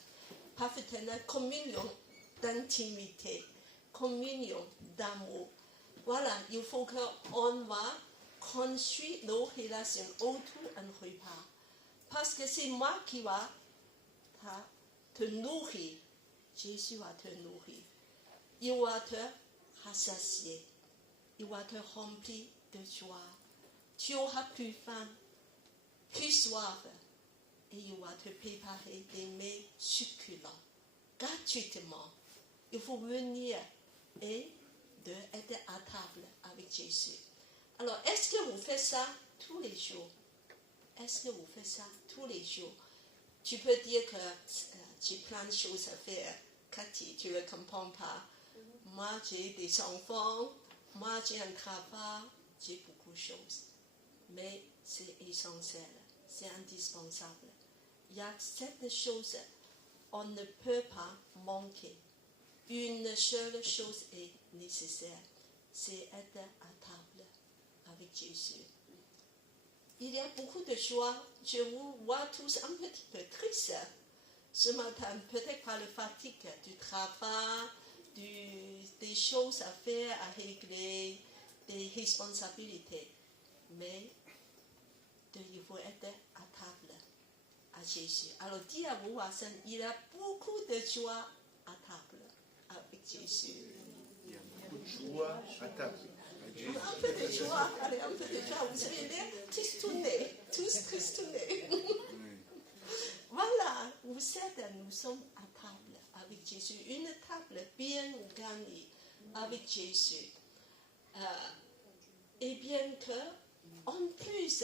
Pas fraternelle, communion d'intimité, communion d'amour. Voilà, il faut qu'on va construire nos relations autour d'un repas. Parce que c'est moi qui va te nourrir. Jésus va te nourrir. Il va te rassasier. Il va te remplir de joie. Tu auras plus faim, plus soif. Et il va te préparer des mets succulents. Gratuitement. Il faut venir et être à table avec Jésus. Alors, est-ce que vous faites ça tous les jours? Est-ce que vous faites ça tous les jours? Tu peux dire que tu as plein de choses à faire. Cathy, tu ne comprends pas. Moi, j'ai des enfants. Moi, j'ai un travail. J'ai beaucoup de choses. Mais c'est essentiel. C'est indispensable. Il y a cette chose, on ne peut pas manquer. Une seule chose est nécessaire, c'est être à table avec Jésus. Il y a beaucoup de joie. Je vous vois tous un petit peu tristes ce matin, peut-être par la fatigue du travail, des choses à faire, à régler, des responsabilités. Mais il faut être à table à Jésus. Alors dis à vos voisins, il y a beaucoup de joie à table avec Jésus. Il y a beaucoup de joie à table. Un peu de joie, allez, un peu de joie. Vous savez, l'air tristounés, tous tristounés. Voilà, vous êtes, nous sommes à table avec Jésus. Une table bien garnie avec Jésus. Et bien que, en plus,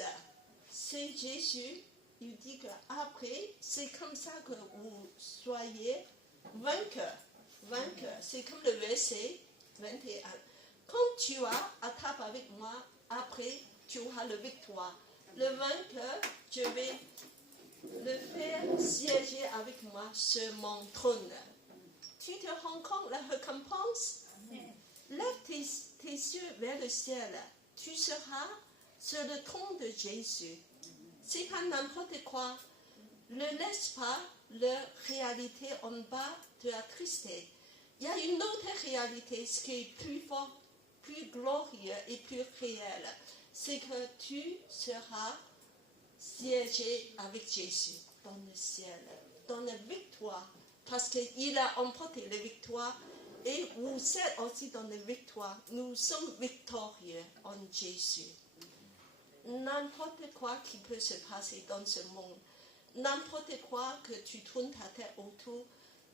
c'est Jésus, il dit qu'après, c'est comme ça que vous soyez vainqueurs. Vainqueurs, c'est comme le verset 21. Quand tu as à table avec moi, après, tu auras le victoire. Le vainqueur, je vais le faire siéger avec moi sur mon trône. tu te rends compte la récompense? Lève tes yeux vers le ciel. Tu seras sur le trône de Jésus. C'est pas n'importe quoi. Ne laisse pas leur réalité en bas de attristé. Il y a une autre réalité, ce qui est plus fort, plus glorieux et plus réel. C'est que tu seras siégé avec Jésus dans le ciel, dans la victoire. Parce qu'il a emporté la victoire et vous êtes aussi dans la victoire. Nous sommes victorieux en Jésus. N'importe quoi qui peut se passer dans ce monde, n'importe quoi que tu tournes ta tête autour,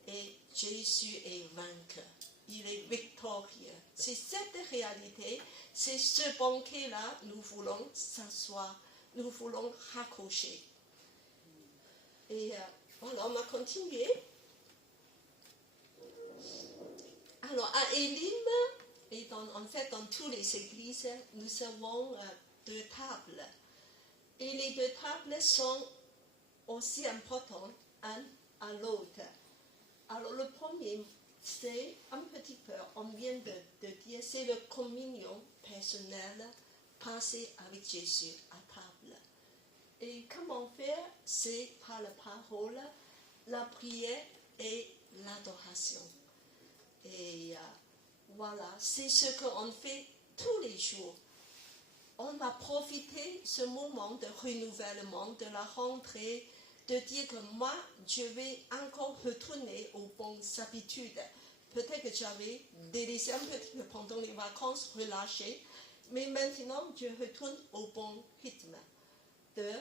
et Jésus est vainqueur. Il est victorieux. C'est cette réalité, c'est ce banquet-là, nous voulons s'asseoir, nous voulons raccrocher. Et voilà, on va continuer. Alors, à Élim, et en fait dans toutes les églises, nous avons 2 tables. Et les 2 tables sont aussi importantes l'un à l'autre. Alors, le premier, c'est un petit peu, on vient de dire, c'est la communion personnelle passée avec Jésus à table. Et comment faire? C'est par la parole, la prière et l'adoration. Et voilà, c'est ce qu'on fait tous les jours. On va profiter de ce moment de renouvellement, de la rentrée, de dire que moi, je vais encore retourner aux bonnes habitudes. Peut-être que j'avais délaissé un petit peu pendant les vacances, relâché, mais maintenant, je retourne au bon rythme de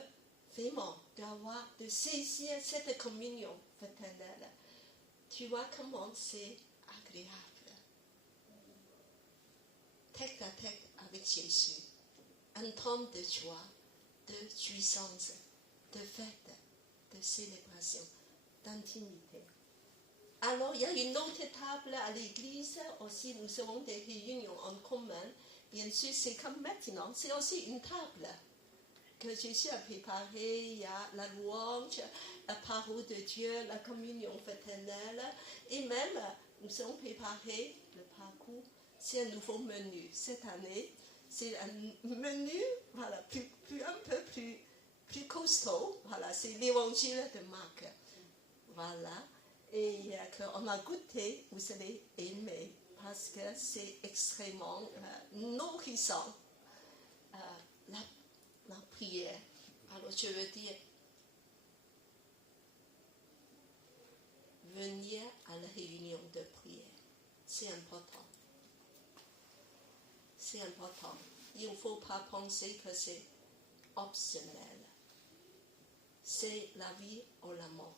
vraiment, de saisir cette communion fraternelle. Tu vois comment c'est agréable. Tête à tête avec Jésus. Un temps de joie, de jouissance, de fête, de célébration, d'intimité. Alors, il y a une autre table à l'église, aussi nous avons des réunions en commun. Bien sûr, c'est comme maintenant, c'est aussi une table que Jésus a préparée. Il y a la louange, la parole de Dieu, la communion fraternelle, et même, nous avons préparé le parcours. C'est un nouveau menu cette année. C'est un menu, voilà, un peu plus costaud. Voilà, c'est l'évangile de Marc. Voilà. Et qu'on a goûté, vous allez aimer, parce que c'est extrêmement nourrissant. La prière. Alors, je veux dire, venir à la réunion de prière. C'est important. C'est important. Il ne faut pas penser que c'est optionnel. C'est la vie ou la mort.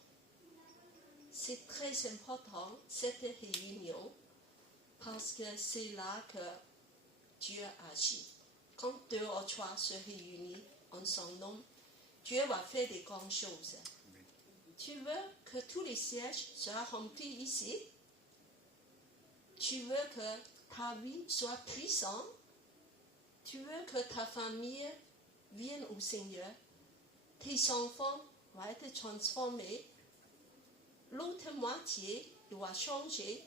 C'est très important, cette réunion, parce que c'est là que Dieu agit. Quand 2 ou 3 se réunissent en son nom, Dieu va faire des grandes choses. Tu veux que tous les sièges soient remplis ici? Tu veux que ta vie soit puissante? Tu veux que ta famille vienne au Seigneur? Tes enfants vont être transformés? L'autre moitié doit changer.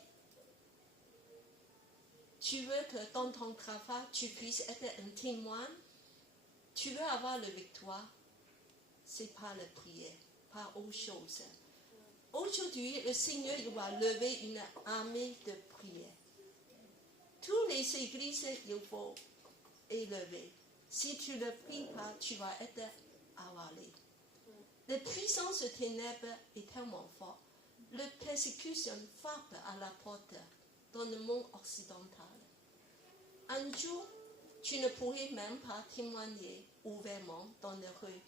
Tu veux que dans ton travail, tu puisses être un témoin. Tu veux avoir la victoire. C'est par la prière, pas autre chose. Aujourd'hui, le Seigneur il va lever une armée de prière. Toutes les églises, il faut élever. Si tu ne pries pas, tu vas être avalé. La puissance des ténèbres est tellement forte. La persécution frappe à la porte dans le monde occidental. Un jour, tu ne pourrais même pas témoigner ouvertement dans les rues.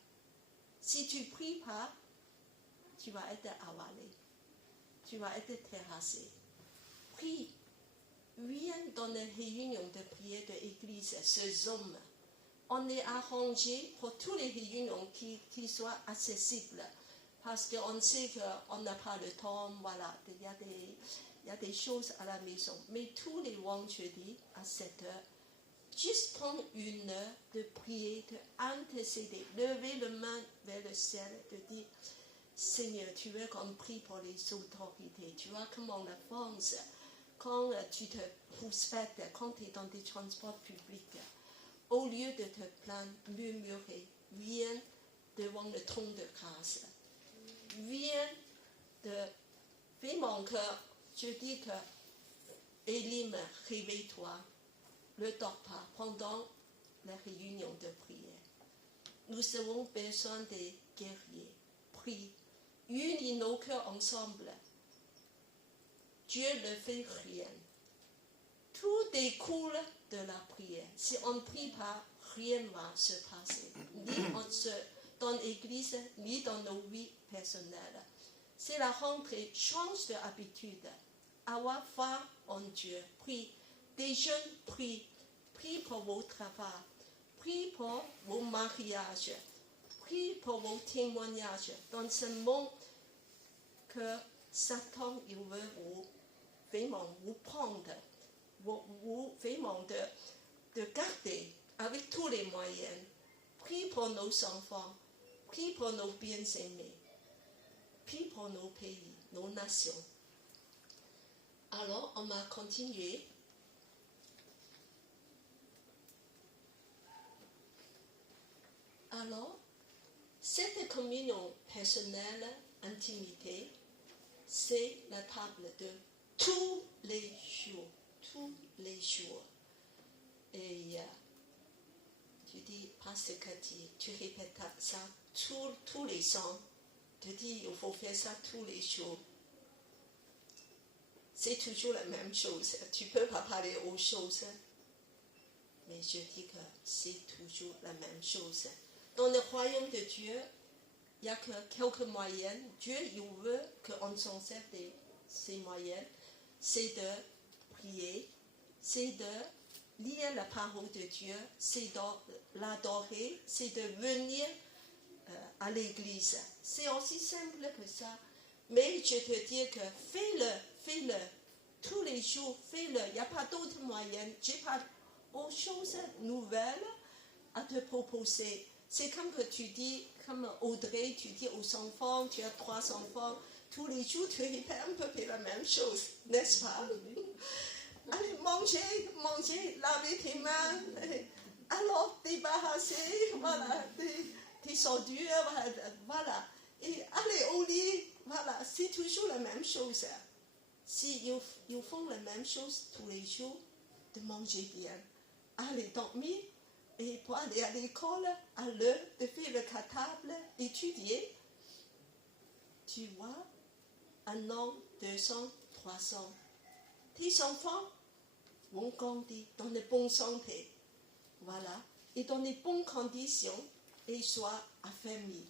Si tu ne pries pas, tu vas être avalé. Tu vas être terrassé. Prie. Viens dans les réunions de prière de l'église, ces hommes. On est arrangé pour toutes les réunions qui soient accessibles. Parce qu'on sait qu'on n'a pas le temps, voilà, il y a des choses à la maison. Mais tous les vendredis à 7 heures, juste prendre 1 heure de prier, d'intercéder, lever la main vers le ciel, de dire, Seigneur, tu veux qu'on prie pour les autorités. Tu vois comment la France, quand tu te respectes, quand tu es dans des transports publics, au lieu de te plaindre, murmurer, viens devant le trône de grâce. Viens de... Fais mon cœur. Je dis que, Élim, réveille-toi. Ne dors pas pendant la réunion de prière. Nous avons besoin des guerriers. Prie. Unis nos cœurs ensemble. Dieu ne fait rien. Tout découle de la prière. Si on ne prie pas, rien ne va se passer. Ni dans l'église, ni dans nos vies personnelles. C'est la rentrée. Change d'habitude. Avoir foi en Dieu. Prie. Des jeunes prient. Prie pour vos travaux. Prie pour vos mariages. Prie pour vos témoignages. Dans ce monde que Satan il veut vraiment vous prendre, vous vraiment de garder avec tous les moyens. Prie pour nos enfants. Prie pour nos bien-aimés. Prie pour nos pays, nos nations. Alors, on va continuer. Alors, cette communion personnelle, intimité, c'est la table de tous les jours. Tous les jours. Et tu dis, parce que tu répètes ça tous les ans. Tu dis, il faut faire ça tous les jours. C'est toujours la même chose. Tu ne peux pas parler autre chose. Mais je dis que c'est toujours la même chose. Dans le royaume de Dieu, il n'y a que quelques moyens. Dieu, il veut qu'on s'en serve de ces moyens. C'est de prier, c'est de lire la parole de Dieu, c'est de l'adorer, c'est de venir à l'église. C'est aussi simple que ça. Mais je te dis que fais-le. Tous les jours, fais-le. Il n'y a pas d'autres moyens. Je n'ai pas autre chose nouvelle à te proposer. C'est comme que tu dis, comme Audrey, tu dis aux enfants, tu as 3 enfants, tous les jours tu répètes un peu la même chose, n'est-ce pas? Allez, manger, laver tes mains, alors débarrasser, voilà, tes ordures, voilà. Et aller au lit, voilà, c'est toujours la même chose. Si ils font la même chose tous les jours, de manger bien, aller dormir, et pour aller à l'école, à l'heure de faire le cartable, étudier, tu vois, 1 an, 2 ans, 3 ans, tes enfants vont grandir dans de bonnes santé, voilà, et dans de bonnes conditions, et soient affermis.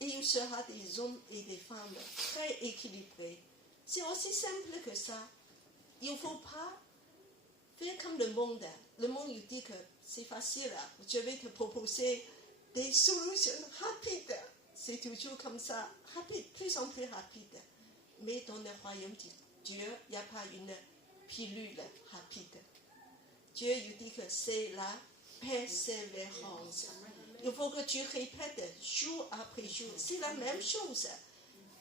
Et il sera des hommes et des femmes très équilibrés. C'est aussi simple que ça. Il ne faut pas faire comme le monde. Le monde, il dit que c'est facile. Je vais te proposer des solutions rapides. C'est toujours comme ça, rapide, plus en plus rapide. Mais dans le royaume de Dieu, il n'y a pas une pilule rapide. Dieu, il dit que c'est la persévérance. Il faut que tu répètes jour après jour. C'est la même chose.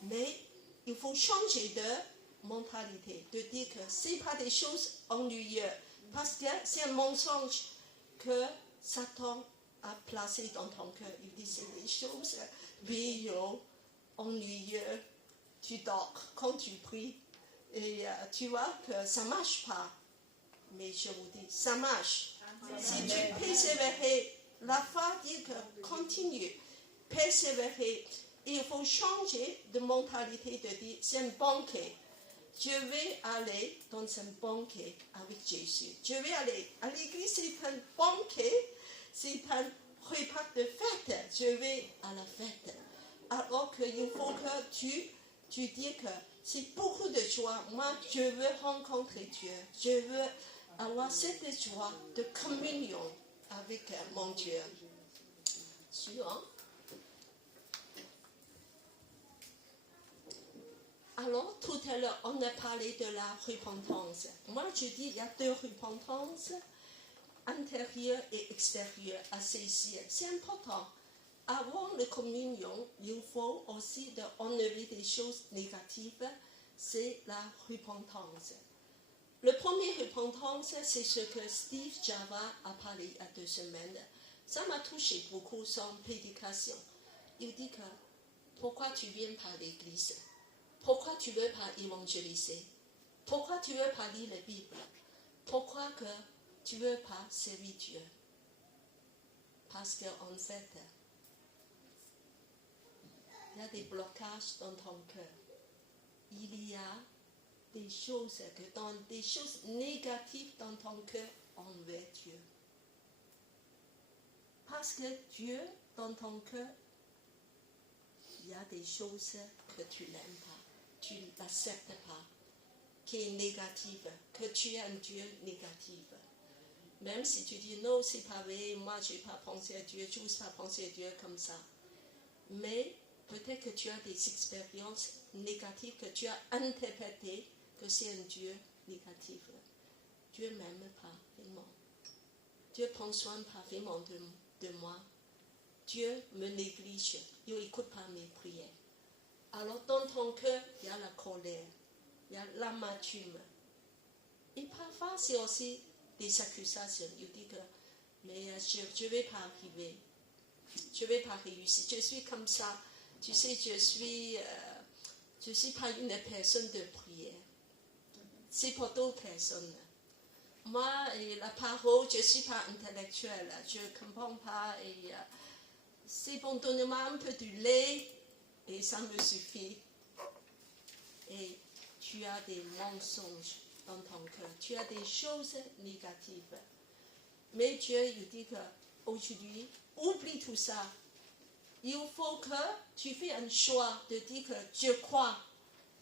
Mais il faut changer de mentalité. De dire que ce n'est pas des choses ennuyeuses. Parce que c'est un mensonge que Satan a placé dans ton cœur. Il dit c'est des choses vieillots, ennuyeuses. Tu dors quand tu pries. Et tu vois que ça ne marche pas. Mais je vous dis, ça marche. Si tu persévères, la foi dit que continue, persévérer. Il faut changer de mentalité de dire, c'est un banquet. Je vais aller dans un banquet avec Jésus. Je vais aller à l'église, c'est un banquet, c'est un repas de fête. Je vais à la fête. Alors qu'il faut que tu dis que c'est beaucoup de joie. Moi, je veux rencontrer Dieu. Je veux avoir cette joie de communion avec mon Dieu. Suivant. Alors, tout à l'heure, on a parlé de la repentance. Moi, je dis il y a 2 repentances, intérieure et extérieure, à saisir. C'est important. avant la communion, il faut aussi enlever des choses négatives, c'est la repentance. Le premier repentance, c'est ce que Steve Java a parlé il y a 2 semaines. Ça m'a touché beaucoup, son prédication. Il dit que, pourquoi tu viens pas l'église? Pourquoi tu ne veux pas évangéliser? Pourquoi tu ne veux pas lire la Bible? Pourquoi que tu ne veux pas servir Dieu? Parce qu'en fait, il y a des blocages dans ton cœur. Il y a des choses négatives dans ton cœur envers Dieu. Parce que Dieu, dans ton cœur, il y a des choses que tu n'aimes pas, tu n'acceptes pas, qui est négative, que tu es un Dieu négatif. Même si tu dis non, c'est pas vrai, moi je n'ai pas pensé à Dieu, je n'ose pas penser à Dieu comme ça. Mais peut-être que tu as des expériences négatives, que tu as interprété que c'est un Dieu négatif. Dieu ne m'aime pas vraiment. Dieu prend soin pas vraiment de moi. Dieu me néglige. Il n'écoute pas mes prières. Alors dans ton cœur, il y a la colère, il y a l'amertume. Et parfois, c'est aussi des accusations. Il dit que mais je ne vais pas arriver. Je ne vais pas réussir. Je suis comme ça. Tu sais, je suis pas une personne de prière. C'est pour d'autres personnes. Moi, et la parole, je ne suis pas intellectuelle. Je ne comprends pas. Et c'est bon, donne-moi un peu du lait et ça me suffit. Et tu as des mensonges dans ton cœur. Tu as des choses négatives. Mais Dieu, il dit qu'aujourd'hui, oublie tout ça. Il faut que tu fais un choix de dire que je crois.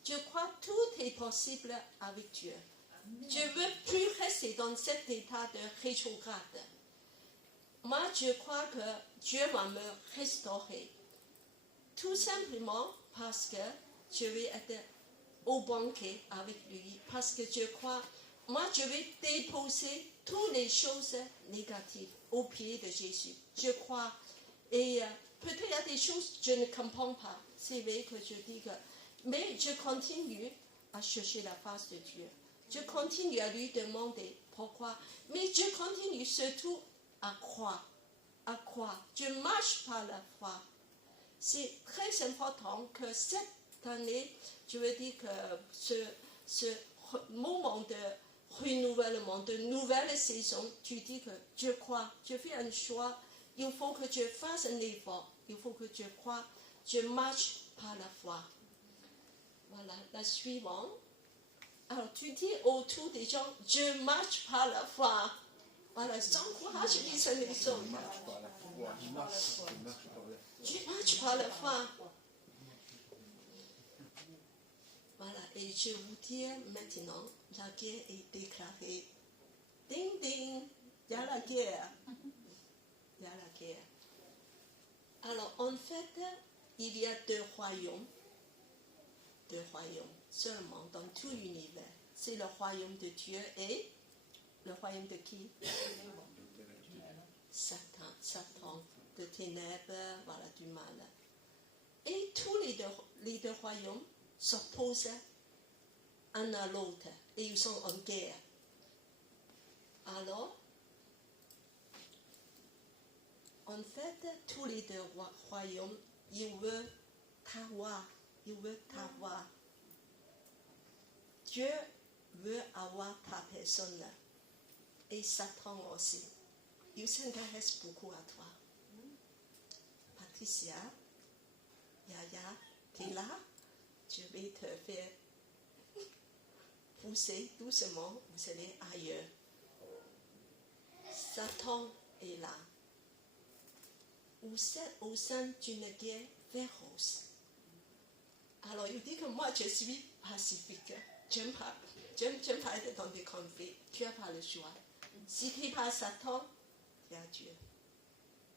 Je crois que tout est possible avec Dieu. Je ne veux plus rester dans cet état de rétrograde. Moi, je crois que Dieu va me restaurer. Tout simplement parce que je vais être au banquet avec lui. Parce que je crois, moi, je vais déposer toutes les choses négatives au pied de Jésus. Je crois. Et peut-être il y a des choses que je ne comprends pas. C'est vrai que je dis que... Mais je continue à chercher la face de Dieu. Je continue à lui demander pourquoi. Mais je continue surtout à croire. À croire. Je marche par la foi. C'est très important que cette année, je veux dire que ce moment de renouvellement, de nouvelle saison, tu dis que je crois, je fais un choix. Il faut que je fasse un effort. Il faut que je croie. Je marche par la foi. Voilà, la suivante. Alors, tu dis autour des gens, je marche par la foi. Voilà, j'encourage les uns les autres. Je marche par la foi. Voilà, et je vous dis maintenant, la guerre est déclarée. Ding ding, il y a la guerre. Il y a la guerre. Alors, en fait, il y a 2 royaumes. 2 royaumes seulement dans tout l'univers. C'est le royaume de Dieu et le royaume de qui? Satan, de ténèbres, voilà, du mal. Et tous les deux royaumes s'opposent un à l'autre et ils sont en guerre. Alors, en fait, tous les 2 royaumes, ils veulent t'avoir. Il veut t'avoir. Dieu veut avoir ta personne. Et Satan aussi. Il s'intéresse beaucoup à toi. Patricia, Yaya, tu es là? Je vais te faire pousser doucement. Vous allez ailleurs. Satan est là. Vous êtes au sein d'une guerre féroce. Alors, il dit que moi, je suis pacifique. J'aime pas être dans des conflits. Tu n'as pas le choix. Si tu n'es pas Satan, il y a Dieu.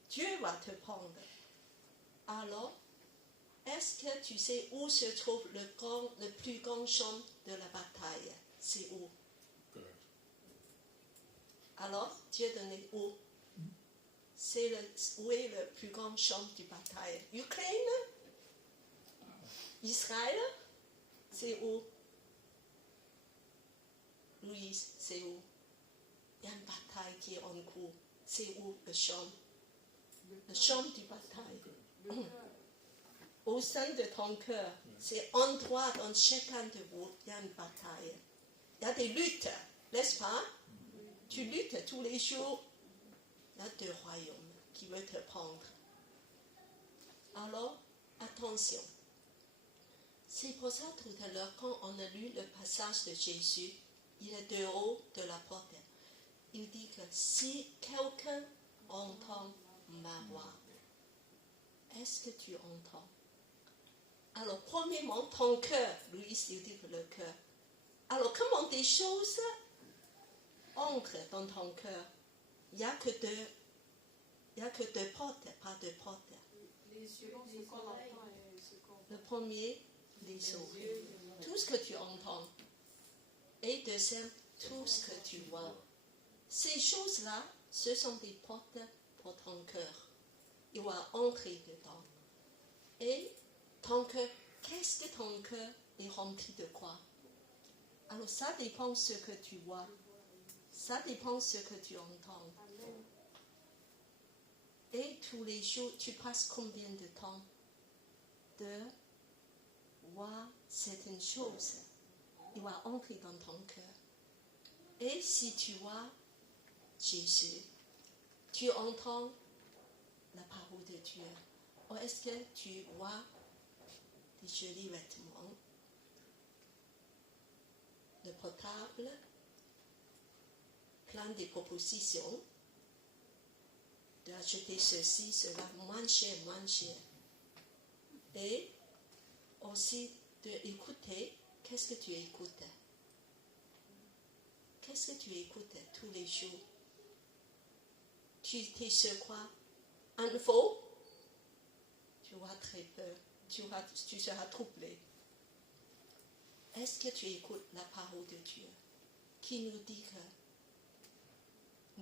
Dieu va te prendre. Alors, est-ce que tu sais où se trouve le plus grand champ de la bataille? C'est où? Alors, Dieu donné où? où est le plus grand champ de bataille? Ukraine? Israël? C'est où? Louise, c'est où? Il y a une bataille qui est en cours. C'est où le champ? Le champ de bataille. Au sein de ton cœur, c'est en toi, dans chacun de vous, il y a une bataille. Il y a des luttes, n'est-ce pas? Tu luttes tous les jours. Il y a deux royaumes qui veulent te prendre. Alors, attention. C'est pour ça tout à l'heure, quand on a lu le passage de Jésus, il est dehors de la porte. Il dit que si quelqu'un entend ma voix, est-ce que tu entends? Alors, premièrement, ton cœur. Louis, il dit que le cœur. Alors, comment des choses entrent dans ton cœur? Il n'y a que deux portes, pas deux portes. Le premier, les oreilles. Tout ce que tu entends. Et deuxième, tout ce que tu vois. Ces choses-là, ce sont des portes pour ton cœur. Il va entrer dedans. Et ton cœur, qu'est-ce que ton cœur est rempli de quoi? Alors ça dépend de ce que tu vois. Ça dépend de ce que tu entends. Et tous les jours, tu passes combien de temps de voir certaines choses? Il va entrer dans ton cœur. Et si tu vois Jésus, tu entends la parole de Dieu. Ou est-ce que tu vois des jolis vêtements, le portable, plein de propositions, d'acheter ceci, cela, moins cher. Et aussi d'écouter, qu'est-ce que tu écoutes? Qu'est-ce que tu écoutes tous les jours? Tu es sur quoi? Info? Tu auras très peur. Tu seras troublé. Est-ce que tu écoutes la parole de Dieu qui nous dit que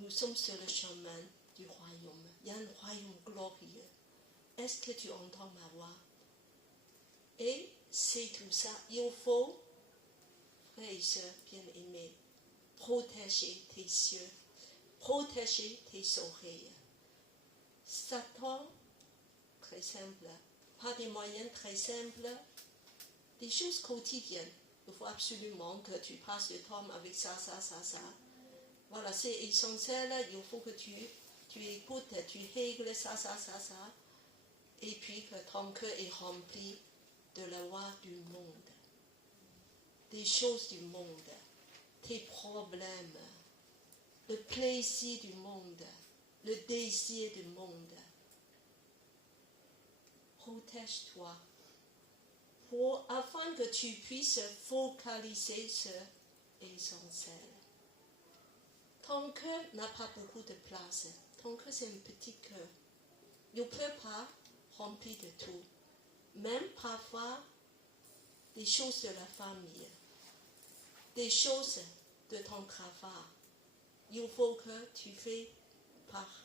nous sommes sur le chemin du royaume? Il y a un royaume glorieux. Est-ce que tu entends ma voix? Et c'est tout ça. Il faut, frères et sœurs bien-aimés, protéger tes yeux, protéger tes oreilles. Satan, très simple, pas des moyens très simples, des choses quotidiennes. Il faut absolument que tu passes le temps avec ça. Voilà, c'est essentiel. Il faut que tu écoutes, tu règles ça. Et puis que ton cœur est rempli de la loi du monde, des choses du monde, tes problèmes, le plaisir du monde, le désir du monde. Protège-toi afin que tu puisses focaliser sur l'essentiel. Ton cœur n'a pas beaucoup de place. Ton cœur, c'est un petit cœur. Il ne peut pas remplir de tout. Même parfois, des choses de la famille, des choses de ton travail. Il faut que tu fais part.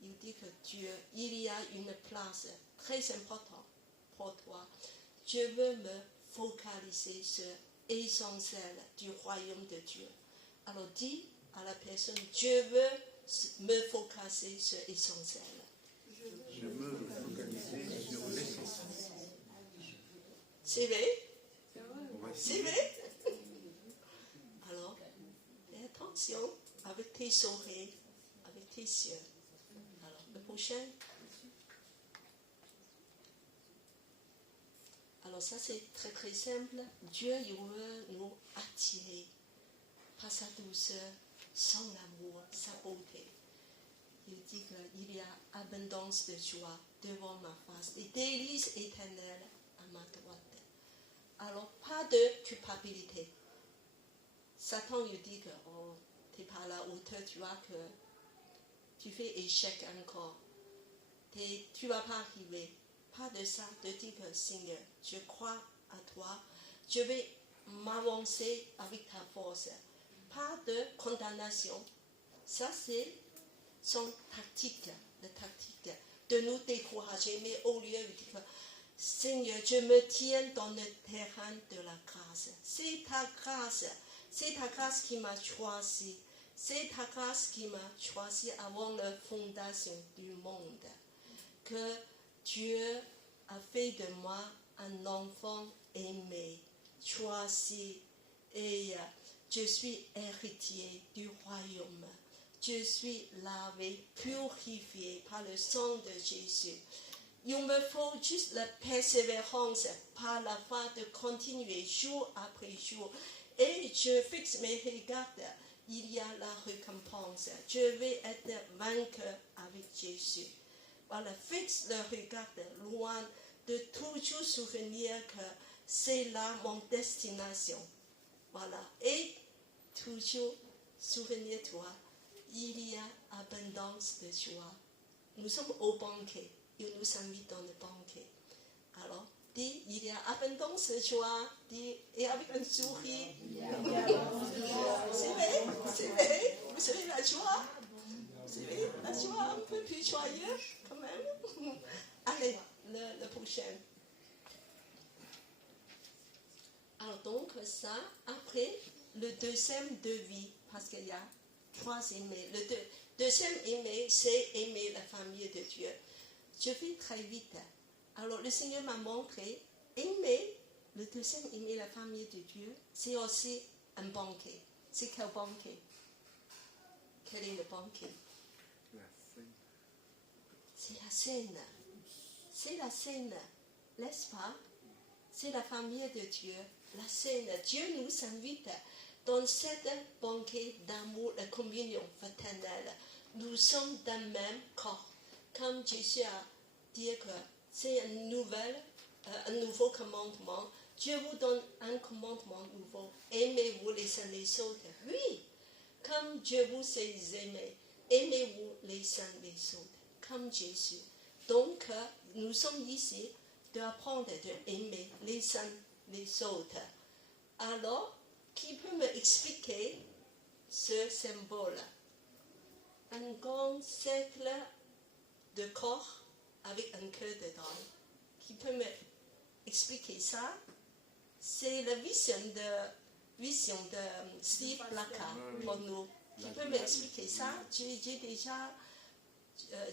Il dit que Dieu, il y a une place très importante pour toi. Je veux me focaliser sur l'essentiel du royaume de Dieu. Alors dis à la personne, je veux me focaliser sur l'essentiel. Je veux me focaliser sur l'essentiel. C'est vrai? C'est vrai? Alors, fais attention avec tes oreilles, avec tes yeux. Alors, le prochain. Alors ça c'est très très simple. Dieu il veut nous attirer par sa douceur, son amour, sa beauté. Il dit qu'il y a abondance de joie devant ma face, des délices éternelles à ma droite. Alors pas de culpabilité. Satan il dit que tu n'es pas à la hauteur, tu vois que tu fais échec encore. Tu ne vas pas arriver. Pas de ça, de dire que Seigneur, je crois à toi, je vais m'avancer avec ta force. Pas de condamnation. Ça, c'est son tactique de nous décourager, mais au lieu de dire, Seigneur, je me tiens dans le terrain de la grâce. C'est ta grâce qui m'a choisi. C'est ta grâce qui m'a choisi avant la fondation du monde. Que Dieu a fait de moi un enfant aimé, choisi, et je suis héritier du royaume. Je suis lavé, purifié par le sang de Jésus. Il me faut juste la persévérance par la foi de continuer jour après jour. Et je fixe mes regards, il y a la récompense. Je vais être vainqueur avec Jésus. Voilà, fixe le regard loin de toujours souvenir que c'est là mon destination. Voilà, et toujours souvenir-toi, il y a abondance de joie. Nous sommes au banquet. Il nous invite dans le banquet. Alors, dis, il y a abondance de joie, dis, et avec un sourire. C'est vrai, vous savez la joie. Vous savez, la joie un peu plus joyeuse, quand même. Allez, le prochain. Alors donc, ça, après, le deuxième devis, parce qu'il y a 3 aimés. Le deuxième aimé, c'est aimer la famille de Dieu. Je vais très vite. Alors, le Seigneur m'a montré, aimer, le deuxième, aimer la famille de Dieu, c'est aussi un banquet. C'est quel banquet? Quel est le banquet? La scène. C'est la scène. C'est la scène, n'est-ce pas? C'est la famille de Dieu, la scène. Dieu nous invite dans cet banquet d'amour, la communion fraternelle. Nous sommes d'un même corps. Comme Jésus a dit que c'est un nouveau commandement, Dieu vous donne un commandement nouveau. Aimez-vous les uns les autres. Oui, comme Dieu vous a aimé, aimez-vous les uns les autres, comme Jésus. Donc, nous sommes ici d'apprendre d'aimer les uns les autres. Alors, qui peut m'expliquer ce symbole? Un grand cercle de corps avec un cœur dedans. Qui peut m'expliquer ça? C'est la vision de Steve Blacka pour nous. Qui peut m'expliquer ça?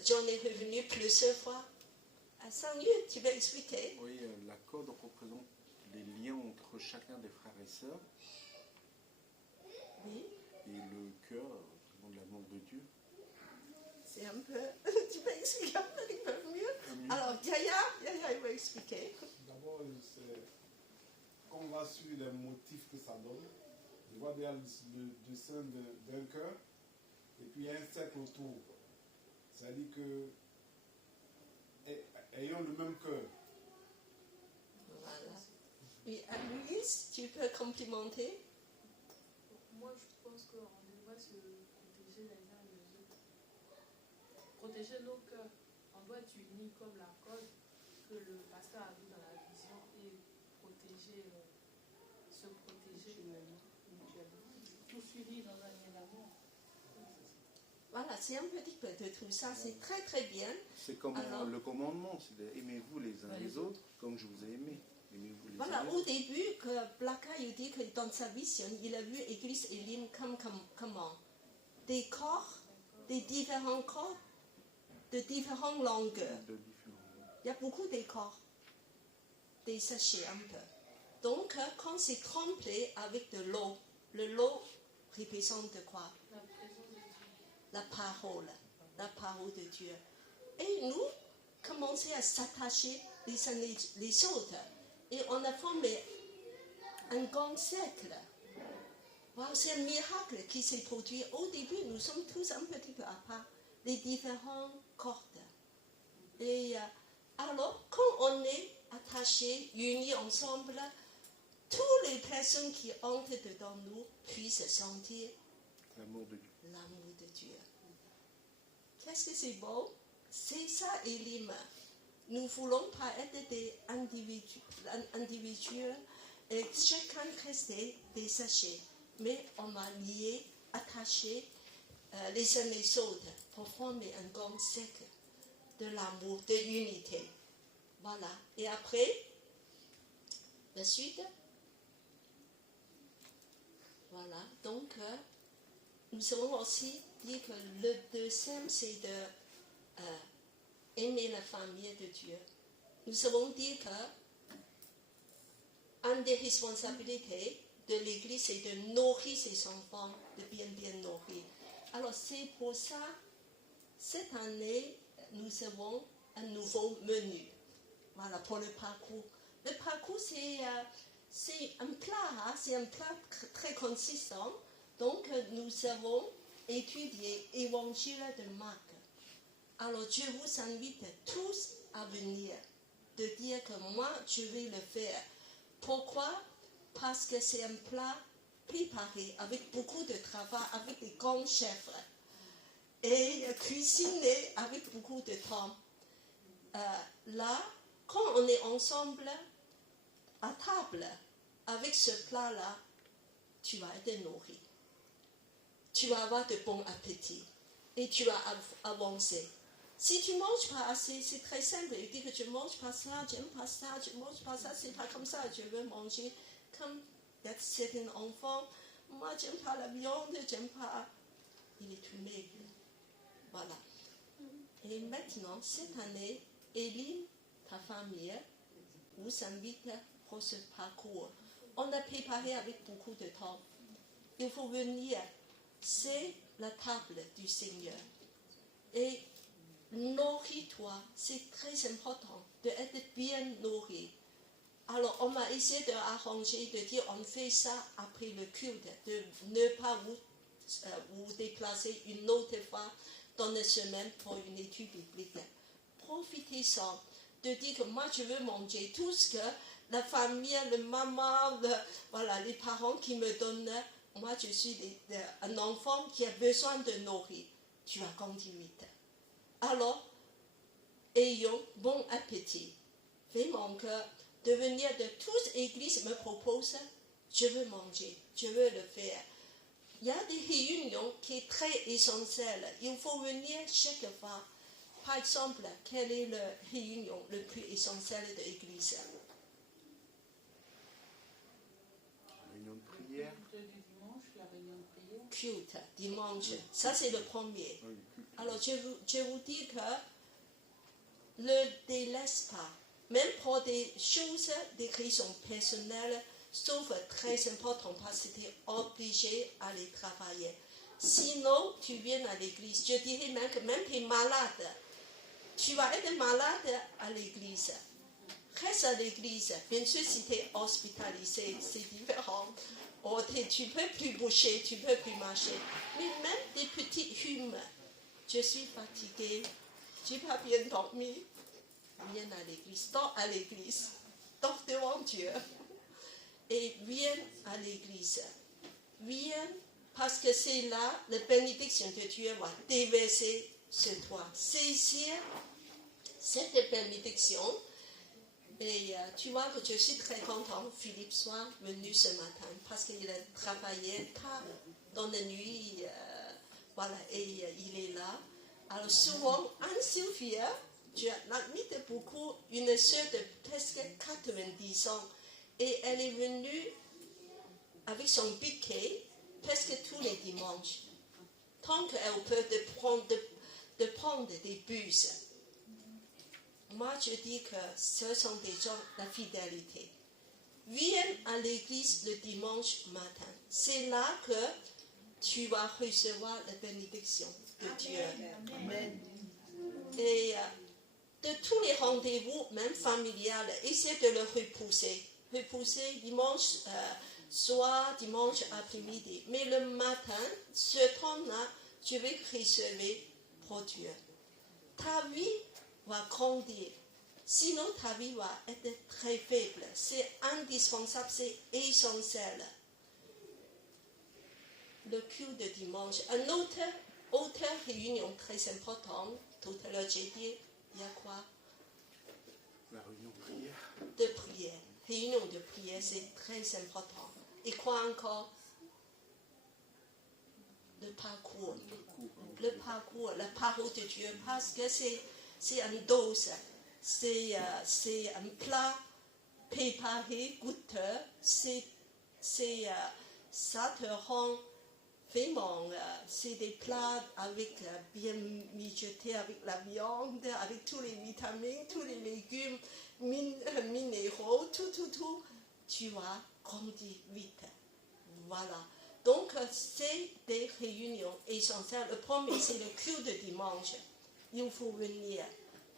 J'en ai revenu plusieurs fois. À 5 minutes, tu peux expliquer? Oui, la corde représente les liens entre chacun des frères et sœurs. Oui. Et le cœur représente l'amour de Dieu. C'est un peu... Tu peux expliquer un peu mieux? Alors, Yaya, il va expliquer. D'abord, quand on va sur les motifs que ça donne, je vois déjà le dessin d'un cœur, et puis il y a un cercle autour. C'est-à-dire que, ayant le même cœur. Voilà. Et Louise, tu peux complimenter? Moi, je pense qu'on devrait se protéger les uns les autres. Protéger nos cœurs. On doit être unis comme la corde que le pasteur a vu dans la vision et protéger, se protéger mutuellement. Tous unis dans un lien d'amour. Voilà, c'est un petit peu de tout ça, c'est très très bien. C'est comme le commandement, c'est aimez-vous les uns les autres comme je vous ai aimé. Aimez-vous les Voilà, uns les au autres. début, que Blacka il dit que dans sa vision, il a vu Église Elim comme comment? Des corps, des différents corps, de différentes longueurs. Il y a beaucoup de corps, des sachets un peu. Donc, quand c'est trempé avec de l'eau, l'eau représente quoi? La parole de Dieu. Et nous, commençons à s'attacher les uns les autres. Et on a formé un grand cercle. Wow, c'est un miracle qui s'est produit. Au début, nous sommes tous un petit peu à part, les différentes cordes. Et alors, quand on est attachés, unis ensemble, toutes les personnes qui entrent dedans nous puissent sentir l'amour de Dieu. L'amour de Dieu. Qu'est-ce que c'est beau? C'est ça, Elim. Nous ne voulons pas être des individus et chacun rester des sachets. Mais on m'a lié, attaché les uns les autres pour former un grand cercle. de l'amour, de l'unité. Voilà. Et après, la suite. Voilà. Donc, nous avons aussi dit que le deuxième, c'est de aimer la famille de Dieu. Nous avons dit que une des responsabilités de l'Église, c'est de nourrir ses enfants, de bien nourrir. Alors, c'est pour ça, cette année, nous avons un nouveau menu. Voilà, pour le parcours. Le parcours, c'est un plat, hein, c'est un plat très consistant. Donc, nous avons étudié l'Évangile de Marc. Alors, je vous invite tous à venir, de dire que moi, je vais le faire. Pourquoi? Parce que c'est un plat préparé avec beaucoup de travail, avec des grands chefs, et cuisiné avec beaucoup de temps. Là, quand on est ensemble à table avec ce plat-là, tu vas être nourri. Tu vas avoir de bons appétits et tu vas avancer. Si tu ne manges pas assez, c'est très simple. Il dit que tu ne manges pas ça, tu n'aimes pas ça, tu ne manges pas ça, c'est pas comme ça. Je veux manger comme certains enfants. Moi, je n'aime pas la viande, je n'aime pas. Il est tout maigre. Voilà. Et maintenant, cette année, Éline, ta famille, vous invite pour ce parcours. On a préparé avec beaucoup de temps. Il faut venir. C'est la table du Seigneur. Et nourris-toi, c'est très important d'être bien nourri. Alors, on m'a essayé d'arranger, de dire on fait ça après le culte, de ne pas vous déplacer une autre fois dans la semaine pour une étude biblique. Profitez-en de dire que moi je veux manger tout ce que la famille, le maman, voilà, les parents qui me donnent. Moi je suis un enfant qui a besoin de nourrir. Tu as continué. Alors, ayons bon appétit. Vraiment que de venir de toutes les églises me propose, je veux manger, je veux le faire. Il y a des réunions qui sont très essentielles. Il faut venir chaque fois. Par exemple, quelle est la réunion le plus essentielle de l'église? Réunion de prière. La réunion de prière. Culte, dimanche. Ça, c'est le premier. Alors, je vous dis que ne délaisse pas. Même pour des choses, des raisons personnelles, sauf très important parce que tu es obligé à aller travailler. Sinon, tu viens à l'église. Je dirais même que même tu es malade. Tu vas être malade à l'église. Reste à l'église. Bien sûr, si tu es hospitalisé, c'est différent. Tu ne peux plus bouger, tu ne peux plus marcher. Mais même des petits rhumes. Je suis fatiguée. Je n'ai pas bien dormi. Viens à l'église. Dors à l'église. Dors devant Dieu. Et viens à l'église. Viens parce que c'est là la bénédiction de Dieu va déverser sur toi. Saisir cette bénédiction. Et tu vois que je suis très contente. Philippe soit venu ce matin parce qu'il a travaillé tard dans la nuit. Voilà, et il est là. Alors souvent, Anne-Sylvie, tu admires beaucoup une sœur de presque 90 ans. Et elle est venue avec son piquet presque tous les dimanches. Tant qu'elle peut de prendre des bus. Moi, je dis que ce sont des gens de la fidélité. Viens à l'église le dimanche matin. C'est là que tu vas recevoir la bénédiction de Dieu. Amen. Et de tous les rendez-vous, même familiales, essaie de le repousser. Repousser dimanche soir, dimanche après-midi. Mais le matin, ce temps-là, je vais recevoir pour Dieu. Ta vie va grandir. Sinon, ta vie va être très faible. C'est indispensable, c'est essentiel. Le culte de dimanche. Une autre réunion très importante, tout à l'heure j'ai dit, il y a quoi? La réunion de prière. De prière. Réunion de prière, c'est très important. Et quoi encore? Le parcours. Le parcours, la parole de Dieu. Parce que c'est c'est une dose, c'est un plat préparé, goûteux, ça te rend vraiment, c'est des plats avec bien mijotés, avec la viande, avec tous les vitamines, tous les légumes, minéraux, tout, tu vas grandir vite. Voilà. Donc, c'est des réunions essentielles. Le premier, c'est le culte de dimanche. Il faut venir.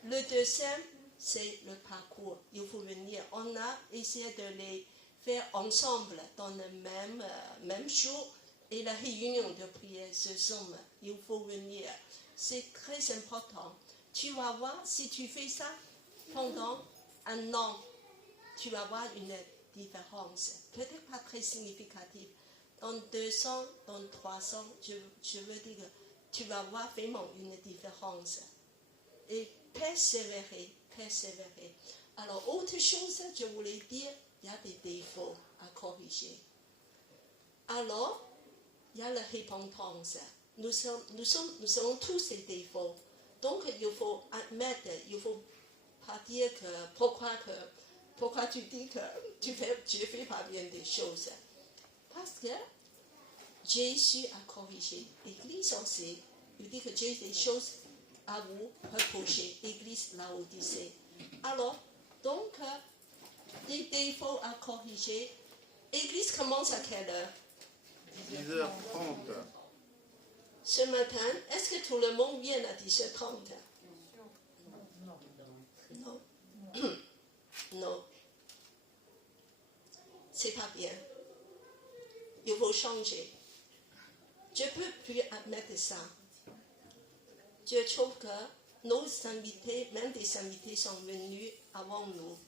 Le deuxième, c'est le parcours. Il faut venir. On a essayé de les faire ensemble dans le même jour. Et la réunion de prière, ce somme, il faut venir. C'est très important. Tu vas voir, si tu fais ça pendant un an, tu vas voir une différence. Peut-être pas très significative. Dans 200, dans 300, je veux dire que tu vas voir vraiment une différence. Et persévérer. Alors, autre chose, je voulais dire, il y a des défauts à corriger. Alors, il y a la repentance. Nous avons tous des défauts. Donc, il faut admettre, il ne faut pas dire que pourquoi tu dis que tu ne fais pas bien des choses. Parce que Jésus a corrigé. L'Église aussi, il dit que j'ai des choses à vous reprocher. L'Église Laodicée. Alors, donc, des défauts à corriger. L'Église commence à quelle heure? 10h30. Ce matin, est-ce que tout le monde vient à 10h30? Non. Non. C'est pas bien. Il faut changer. Je ne peux plus admettre ça. Je trouve que nos invités, même des invités sont venus avant nous.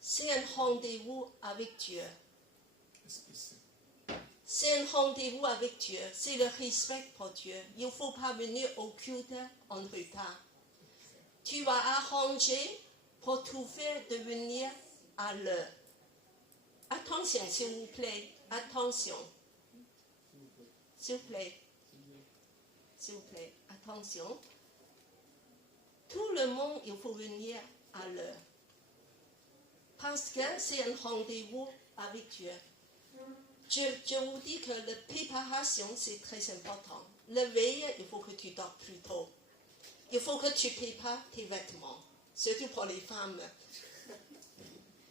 C'est un rendez-vous avec Dieu. C'est un rendez-vous avec Dieu. C'est le respect pour Dieu. Il ne faut pas venir au culte en retard. Tu vas arranger pour tout faire de venir à l'heure. Attention, s'il vous plaît. Attention. S'il vous plaît. S'il vous plaît. Attention. Tout le monde, il faut venir à l'heure. Parce que c'est un rendez-vous avec Dieu. Je vous dis que la préparation, c'est très important. La veille, il faut que tu dors plus tôt. Il faut que tu prépares tes vêtements, surtout pour les femmes.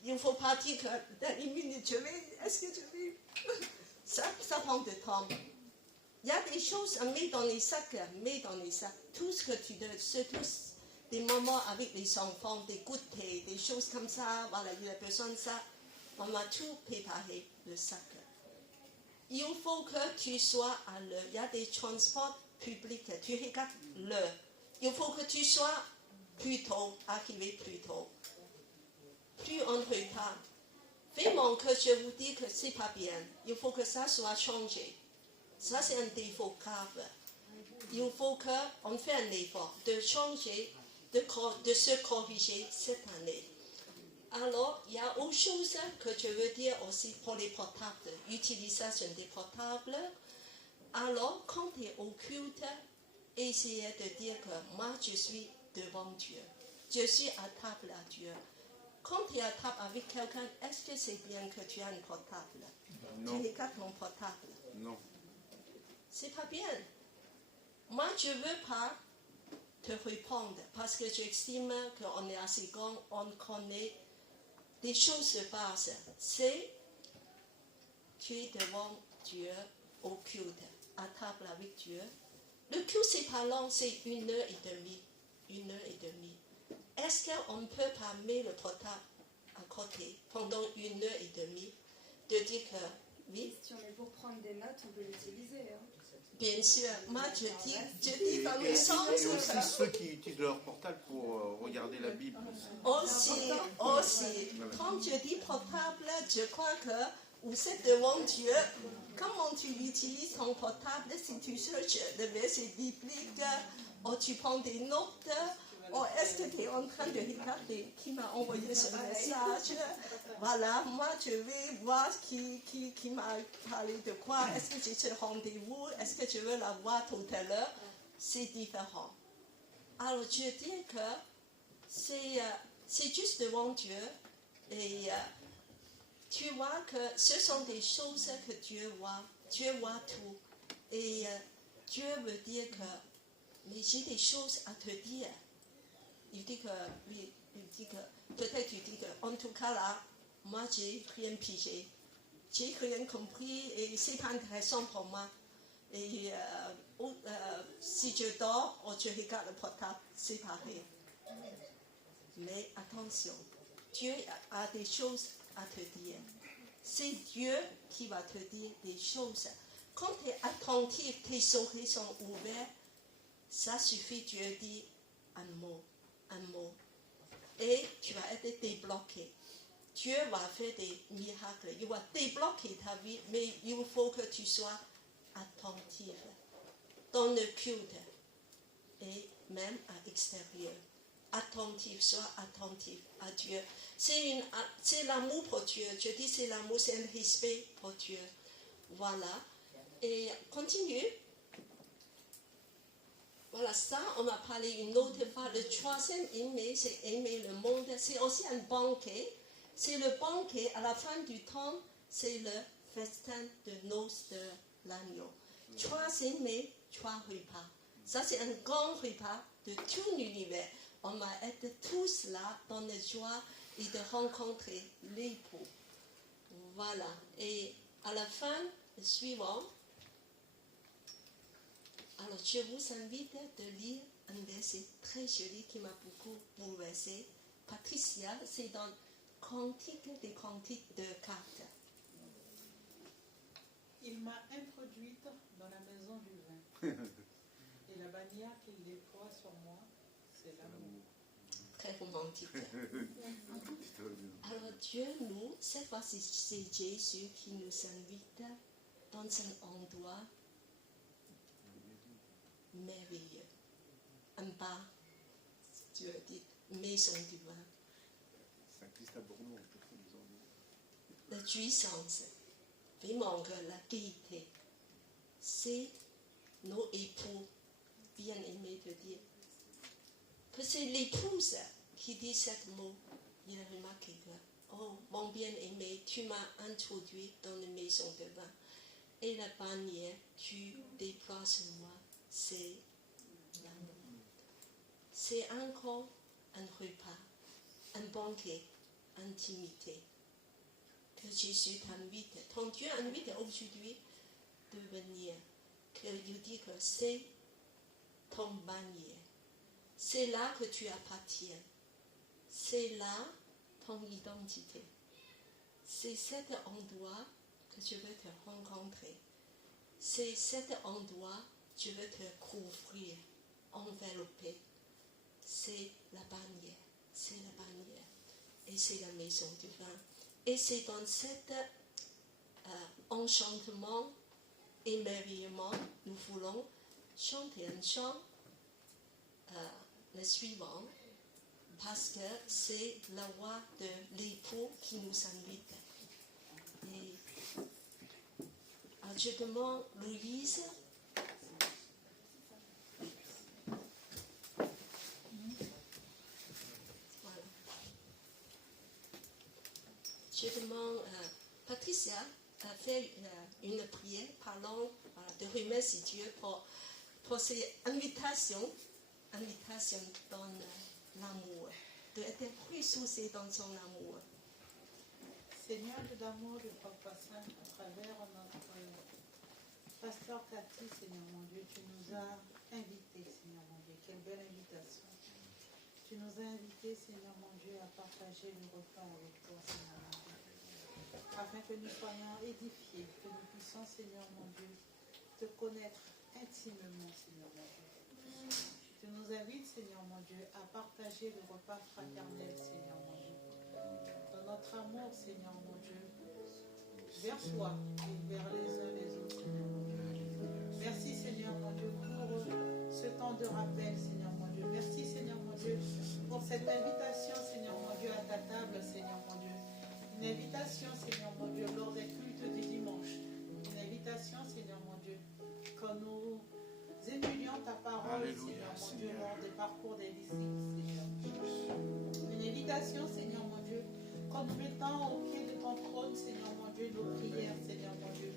Il ne faut pas dire que dans une minute, est-ce que je vais... Ça prend du temps. Il y a des choses à mettre dans les sacs, Tout ce que tu dois, surtout des moments avec les enfants, des goûters, des choses comme ça, voilà, il a besoin de ça. On va tout préparer, le sac. Il faut que tu sois à l'heure. Il y a des transports publics, tu regardes l'heure. Il faut que tu sois plus tôt, arrivé plus tôt. Plus en retard. Vraiment que je vous dis que c'est pas bien. Il faut que ça soit changé. Ça, c'est un défaut grave. Il faut qu'on fasse un effort de changer, de se corriger cette année. Alors, il y a autre chose que je veux dire aussi pour les portables, l'utilisation des portables. Alors, quand tu es au culte, essayez de dire que moi, je suis devant Dieu. Je suis à table à Dieu. Quand tu es à table avec quelqu'un, est-ce que c'est bien que tu as un portable? Non. Tu regardes ton portable? Non. C'est pas bien. Moi, je ne veux pas te répondre parce que j'estime qu'on est assez grand, on connaît des choses de base. C'est tu es devant Dieu au culte, à table avec Dieu. Le culte, c'est pas long, c'est 1h30. 1h30. Est-ce qu'on ne peut pas mettre le portable à côté pendant 1h30, de dire que oui? Si on est pour prendre des notes, on peut l'utiliser. Hein. Bien sûr, moi je dis dans le sens et aussi ceux qui utilisent leur portable pour regarder la Bible. Aussi. Quand je dis portable, je crois que vous êtes devant Dieu. Comment tu utilises ton portable si tu cherches le verset biblique, ou tu prends des notes, ou est-ce que tu es en train de regarder qui m'a envoyé ce message? Voilà, moi je vais voir qui m'a parlé de quoi. Est-ce que j'ai ce rendez-vous? Est-ce que je veux la voir tout à l'heure? C'est différent. Alors, Alors Dieu dit que c'est juste devant Dieu et tu vois que ce sont des choses que Dieu voit. Dieu voit tout. Et Dieu veut dire que, mais j'ai des choses à te dire. Il dit que, peut-être il dit que, en tout cas là, moi j'ai rien pigé. J'ai rien compris et c'est pas intéressant pour moi. Et si je dors ou je regarde le portable, c'est pareil. Mais attention, Dieu a des choses à te dire. C'est Dieu qui va te dire des choses. Quand tu es attentif, tes oreilles sont ouvertes, ça suffit, Dieu dit un mot. Et tu vas être débloqué. Dieu va faire des miracles, il va débloquer ta vie, mais il faut que tu sois attentif dans le culte et même à l'extérieur. Attentif, sois attentif à Dieu. C'est l'amour pour Dieu. Je dis c'est l'amour, c'est un respect pour Dieu. Voilà. Et continue. Voilà, ça, on a parlé une autre fois. Le troisième aimer, c'est aimer le monde. C'est aussi un banquet. C'est le banquet à la fin du temps, c'est le festin de noces de l'agneau. 3 aimer, 3 repas. Ça, c'est un grand repas de tout l'univers. On va être tous là dans la joie et de rencontrer l'époux. Voilà. Et à la fin, le suivant. Alors, je vous invite de lire un verset très joli qui m'a beaucoup bouleversé. Patricia, c'est dans Cantique des Cantiques de 4. Il m'a introduite dans la maison du vin. Et la bannière qu'il déploie sur moi, c'est l'amour. Très romantique. Alors Dieu, nous, cette fois-ci, c'est Jésus qui nous invite dans un endroit merveilleux. Un bar, Dieu dit, maison du vin. La jouissance, vraiment la gaieté, c'est nos époux bien-aimés de dire que c'est l'épouse qui dit ce mot. Il a remarqué que, oh mon bien-aimé, tu m'as introduit dans la maison de vin. Et la bannière, tu déploies sur moi, c'est l'amour. C'est encore un repas, un banquet, intimité. Que Jésus t'invite, ton Dieu invite aujourd'hui de venir. Il dit que c'est ton bannière. C'est là que tu appartiens. C'est là ton identité. C'est cet endroit que je veux te rencontrer. C'est cet endroit que je veux te couvrir, envelopper. C'est la bannière. C'est la bannière. Et c'est la maison du vin. Et c'est dans cet enchantement, émerveillement, nous voulons chanter un chant, le suivant, parce que c'est la voix de l'époux qui nous invite. Et je demande Louise. Voilà. Je demande Patricia à faire une prière parlant de remercier Dieu pour ces invitations dans l'amour, d'être ressourcé dans son amour. Seigneur de l'amour du Papa Saint, à travers notre pasteur Cathy, Seigneur mon Dieu, tu nous as invités, Seigneur mon Dieu. Quelle belle invitation. Tu nous as invités, Seigneur mon Dieu, à partager le repas avec toi, Seigneur mon Dieu. Afin que nous soyons édifiés, que nous puissions, Seigneur mon Dieu, te connaître intimement, Seigneur mon Dieu. Tu nous invites, Seigneur mon Dieu, à partager le repas fraternel, Seigneur mon Dieu. Dans notre amour, Seigneur mon Dieu, vers toi et vers les uns les autres, Seigneur mon Dieu. Merci, Seigneur mon Dieu, pour ce temps de rappel, Seigneur mon Dieu. Merci, Seigneur mon Dieu, pour cette invitation, Seigneur mon Dieu, à ta table, Seigneur mon Dieu. Une invitation, Seigneur mon Dieu, lors des cultes du dimanche. Une invitation, Seigneur mon Dieu, quand nous émulions dans ta parole, Seigneur mon Dieu, lors des parcours des disciples, Seigneur. Une invitation, Seigneur mon Dieu, quand nous mettons au pied de ton trône, Seigneur mon Dieu, nos prières, Seigneur mon Dieu.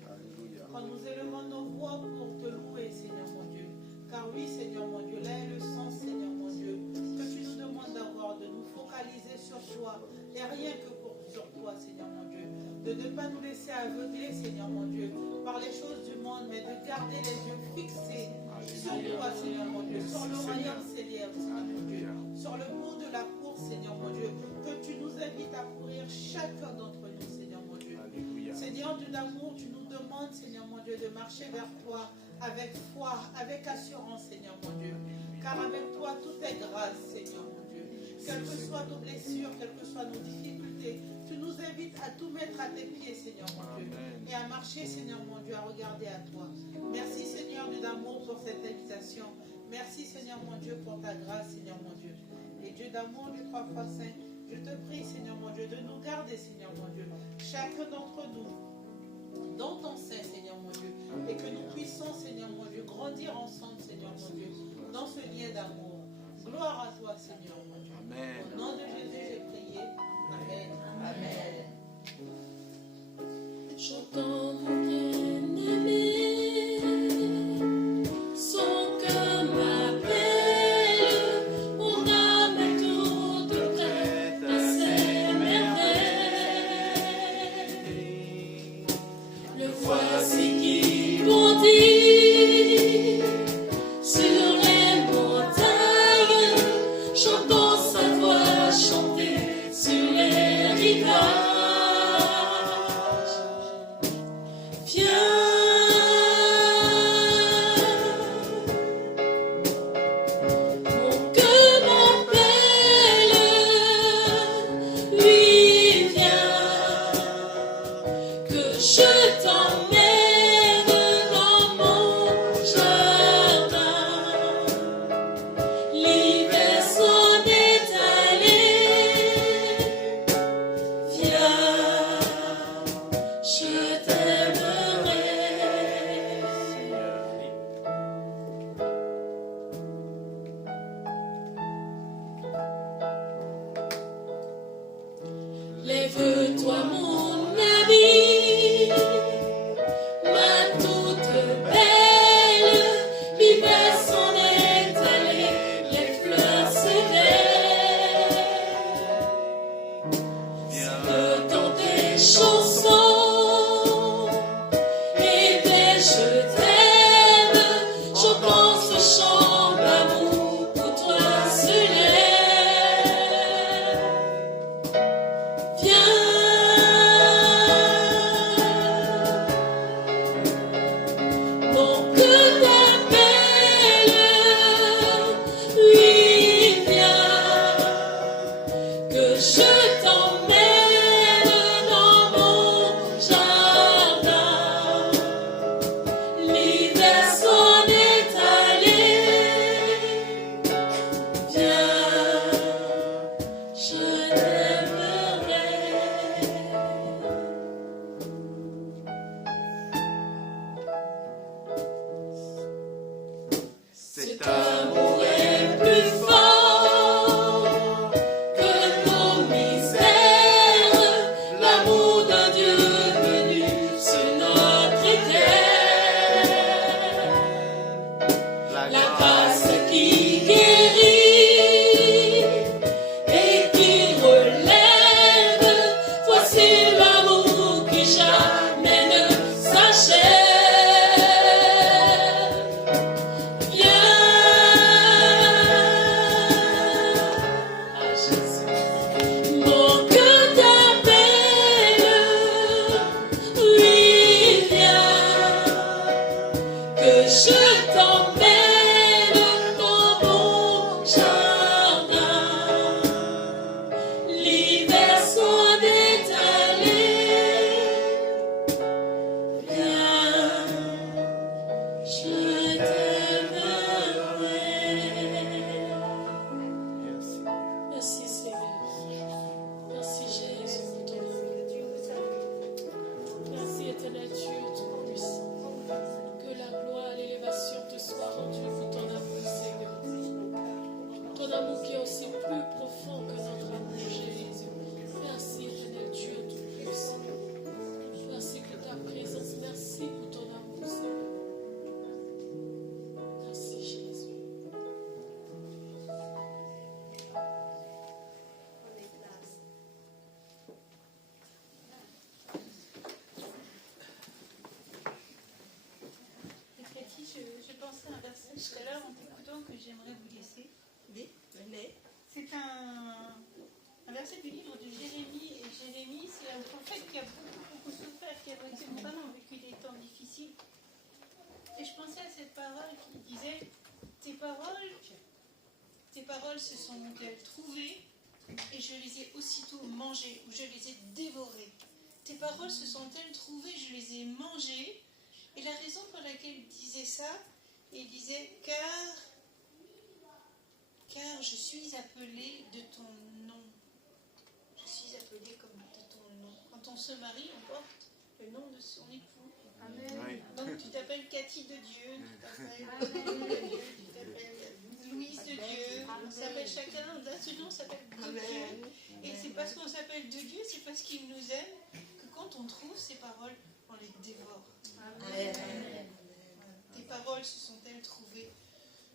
Quand nous élevons nos voix pour te louer, Seigneur mon Dieu. Car oui, Seigneur mon Dieu, là est le sens, Seigneur mon Dieu, que tu nous demandes d'avoir, de nous focaliser sur toi, et rien que sur toi, Seigneur mon Dieu. De ne pas nous laisser aveugler, Seigneur mon Dieu, par les choses du monde, mais de garder les yeux fixés sur toi, Seigneur mon Dieu, sur le royaume céleste, Seigneur mon Dieu, sur le bout de la course, Seigneur mon Dieu, que tu nous invites à courir chacun d'entre nous, Seigneur mon Dieu. Seigneur Dieu d'amour, tu nous demandes, Seigneur mon Dieu, de marcher vers toi avec foi, avec assurance, Seigneur mon Dieu. Car avec toi, tout est grâce, Seigneur mon Dieu. Quelles que soient nos blessures, quelles que soient nos difficultés, tu nous invites à tout mettre à tes pieds, Seigneur mon Dieu. Et à marcher, Seigneur mon Dieu, à regarder à toi. Merci, Seigneur Dieu d'amour, pour cette invitation. Merci, Seigneur mon Dieu, pour ta grâce, Seigneur mon Dieu. Et Dieu d'amour, du 3 fois saint, je te prie, Seigneur mon Dieu, de nous garder, Seigneur mon Dieu, chacun d'entre nous, dans ton sein, Seigneur mon Dieu, et que nous puissions, Seigneur mon Dieu, grandir ensemble, Seigneur mon Dieu, dans ce lien d'amour. Gloire à toi, Seigneur mon Dieu. Amen. Au nom de Jésus, j'ai prié. Amen. Amen. J'entends mon bien-aimé, son cœur m'appelle, mon âme est toute prête à ses merveilles. Le voici qui bondit sur les montagnes, j'entends sa voix chanter sur les rivages. Lève-toi mon ami, ma toute belle, l'hiver s'en est allé, les fleurs s'éveillent. C'est le temps des chansons et des je t'aime, j'entends ce chant d'amour pour toi seul. Viens ton amour qui est aussi plus profond que notre amour, Jésus. Merci, éternel Dieu Tout-Puissant. Merci pour ta présence. Merci pour ton amour, Seigneur. Merci, Jésus. Cathy, je pensais à un verset tout à l'heure en t'écoutant que j'aimerais vous laisser. Oui, venez. C'est un verset du livre de Jérémie. Et Jérémie, c'est un prophète qui a beaucoup souffert, qui a vraiment vécu des temps difficiles. Et je pensais à cette parole qui disait tes paroles se sont-elles trouvées et je les ai aussitôt mangées, ou je les ai dévorées. Tes paroles se sont-elles trouvées, je les ai mangées. Et la raison pour laquelle il disait ça, il disait car je suis appelé de ton nom. Je suis appelé comme de ton nom. Quand on se marie, on porte le nom de son époux. Amen. Oui. Donc tu t'appelles Cathy de Dieu, tu t'appelles Louise de Dieu. On s'appelle chacun d'un seul nom, s'appelle de Dieu. Et c'est parce qu'on s'appelle de Dieu, c'est parce qu'il nous aime, que quand on trouve ces paroles, on les dévore. Amen. Amen. Tes paroles se sont-elles trouvées?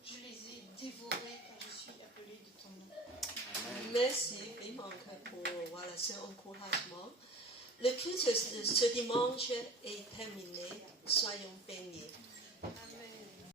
Je les ai dévorées car je suis appelée de ton nom. Merci vraiment pour cet encouragement. Le culte ce dimanche est terminé. Soyons bénis.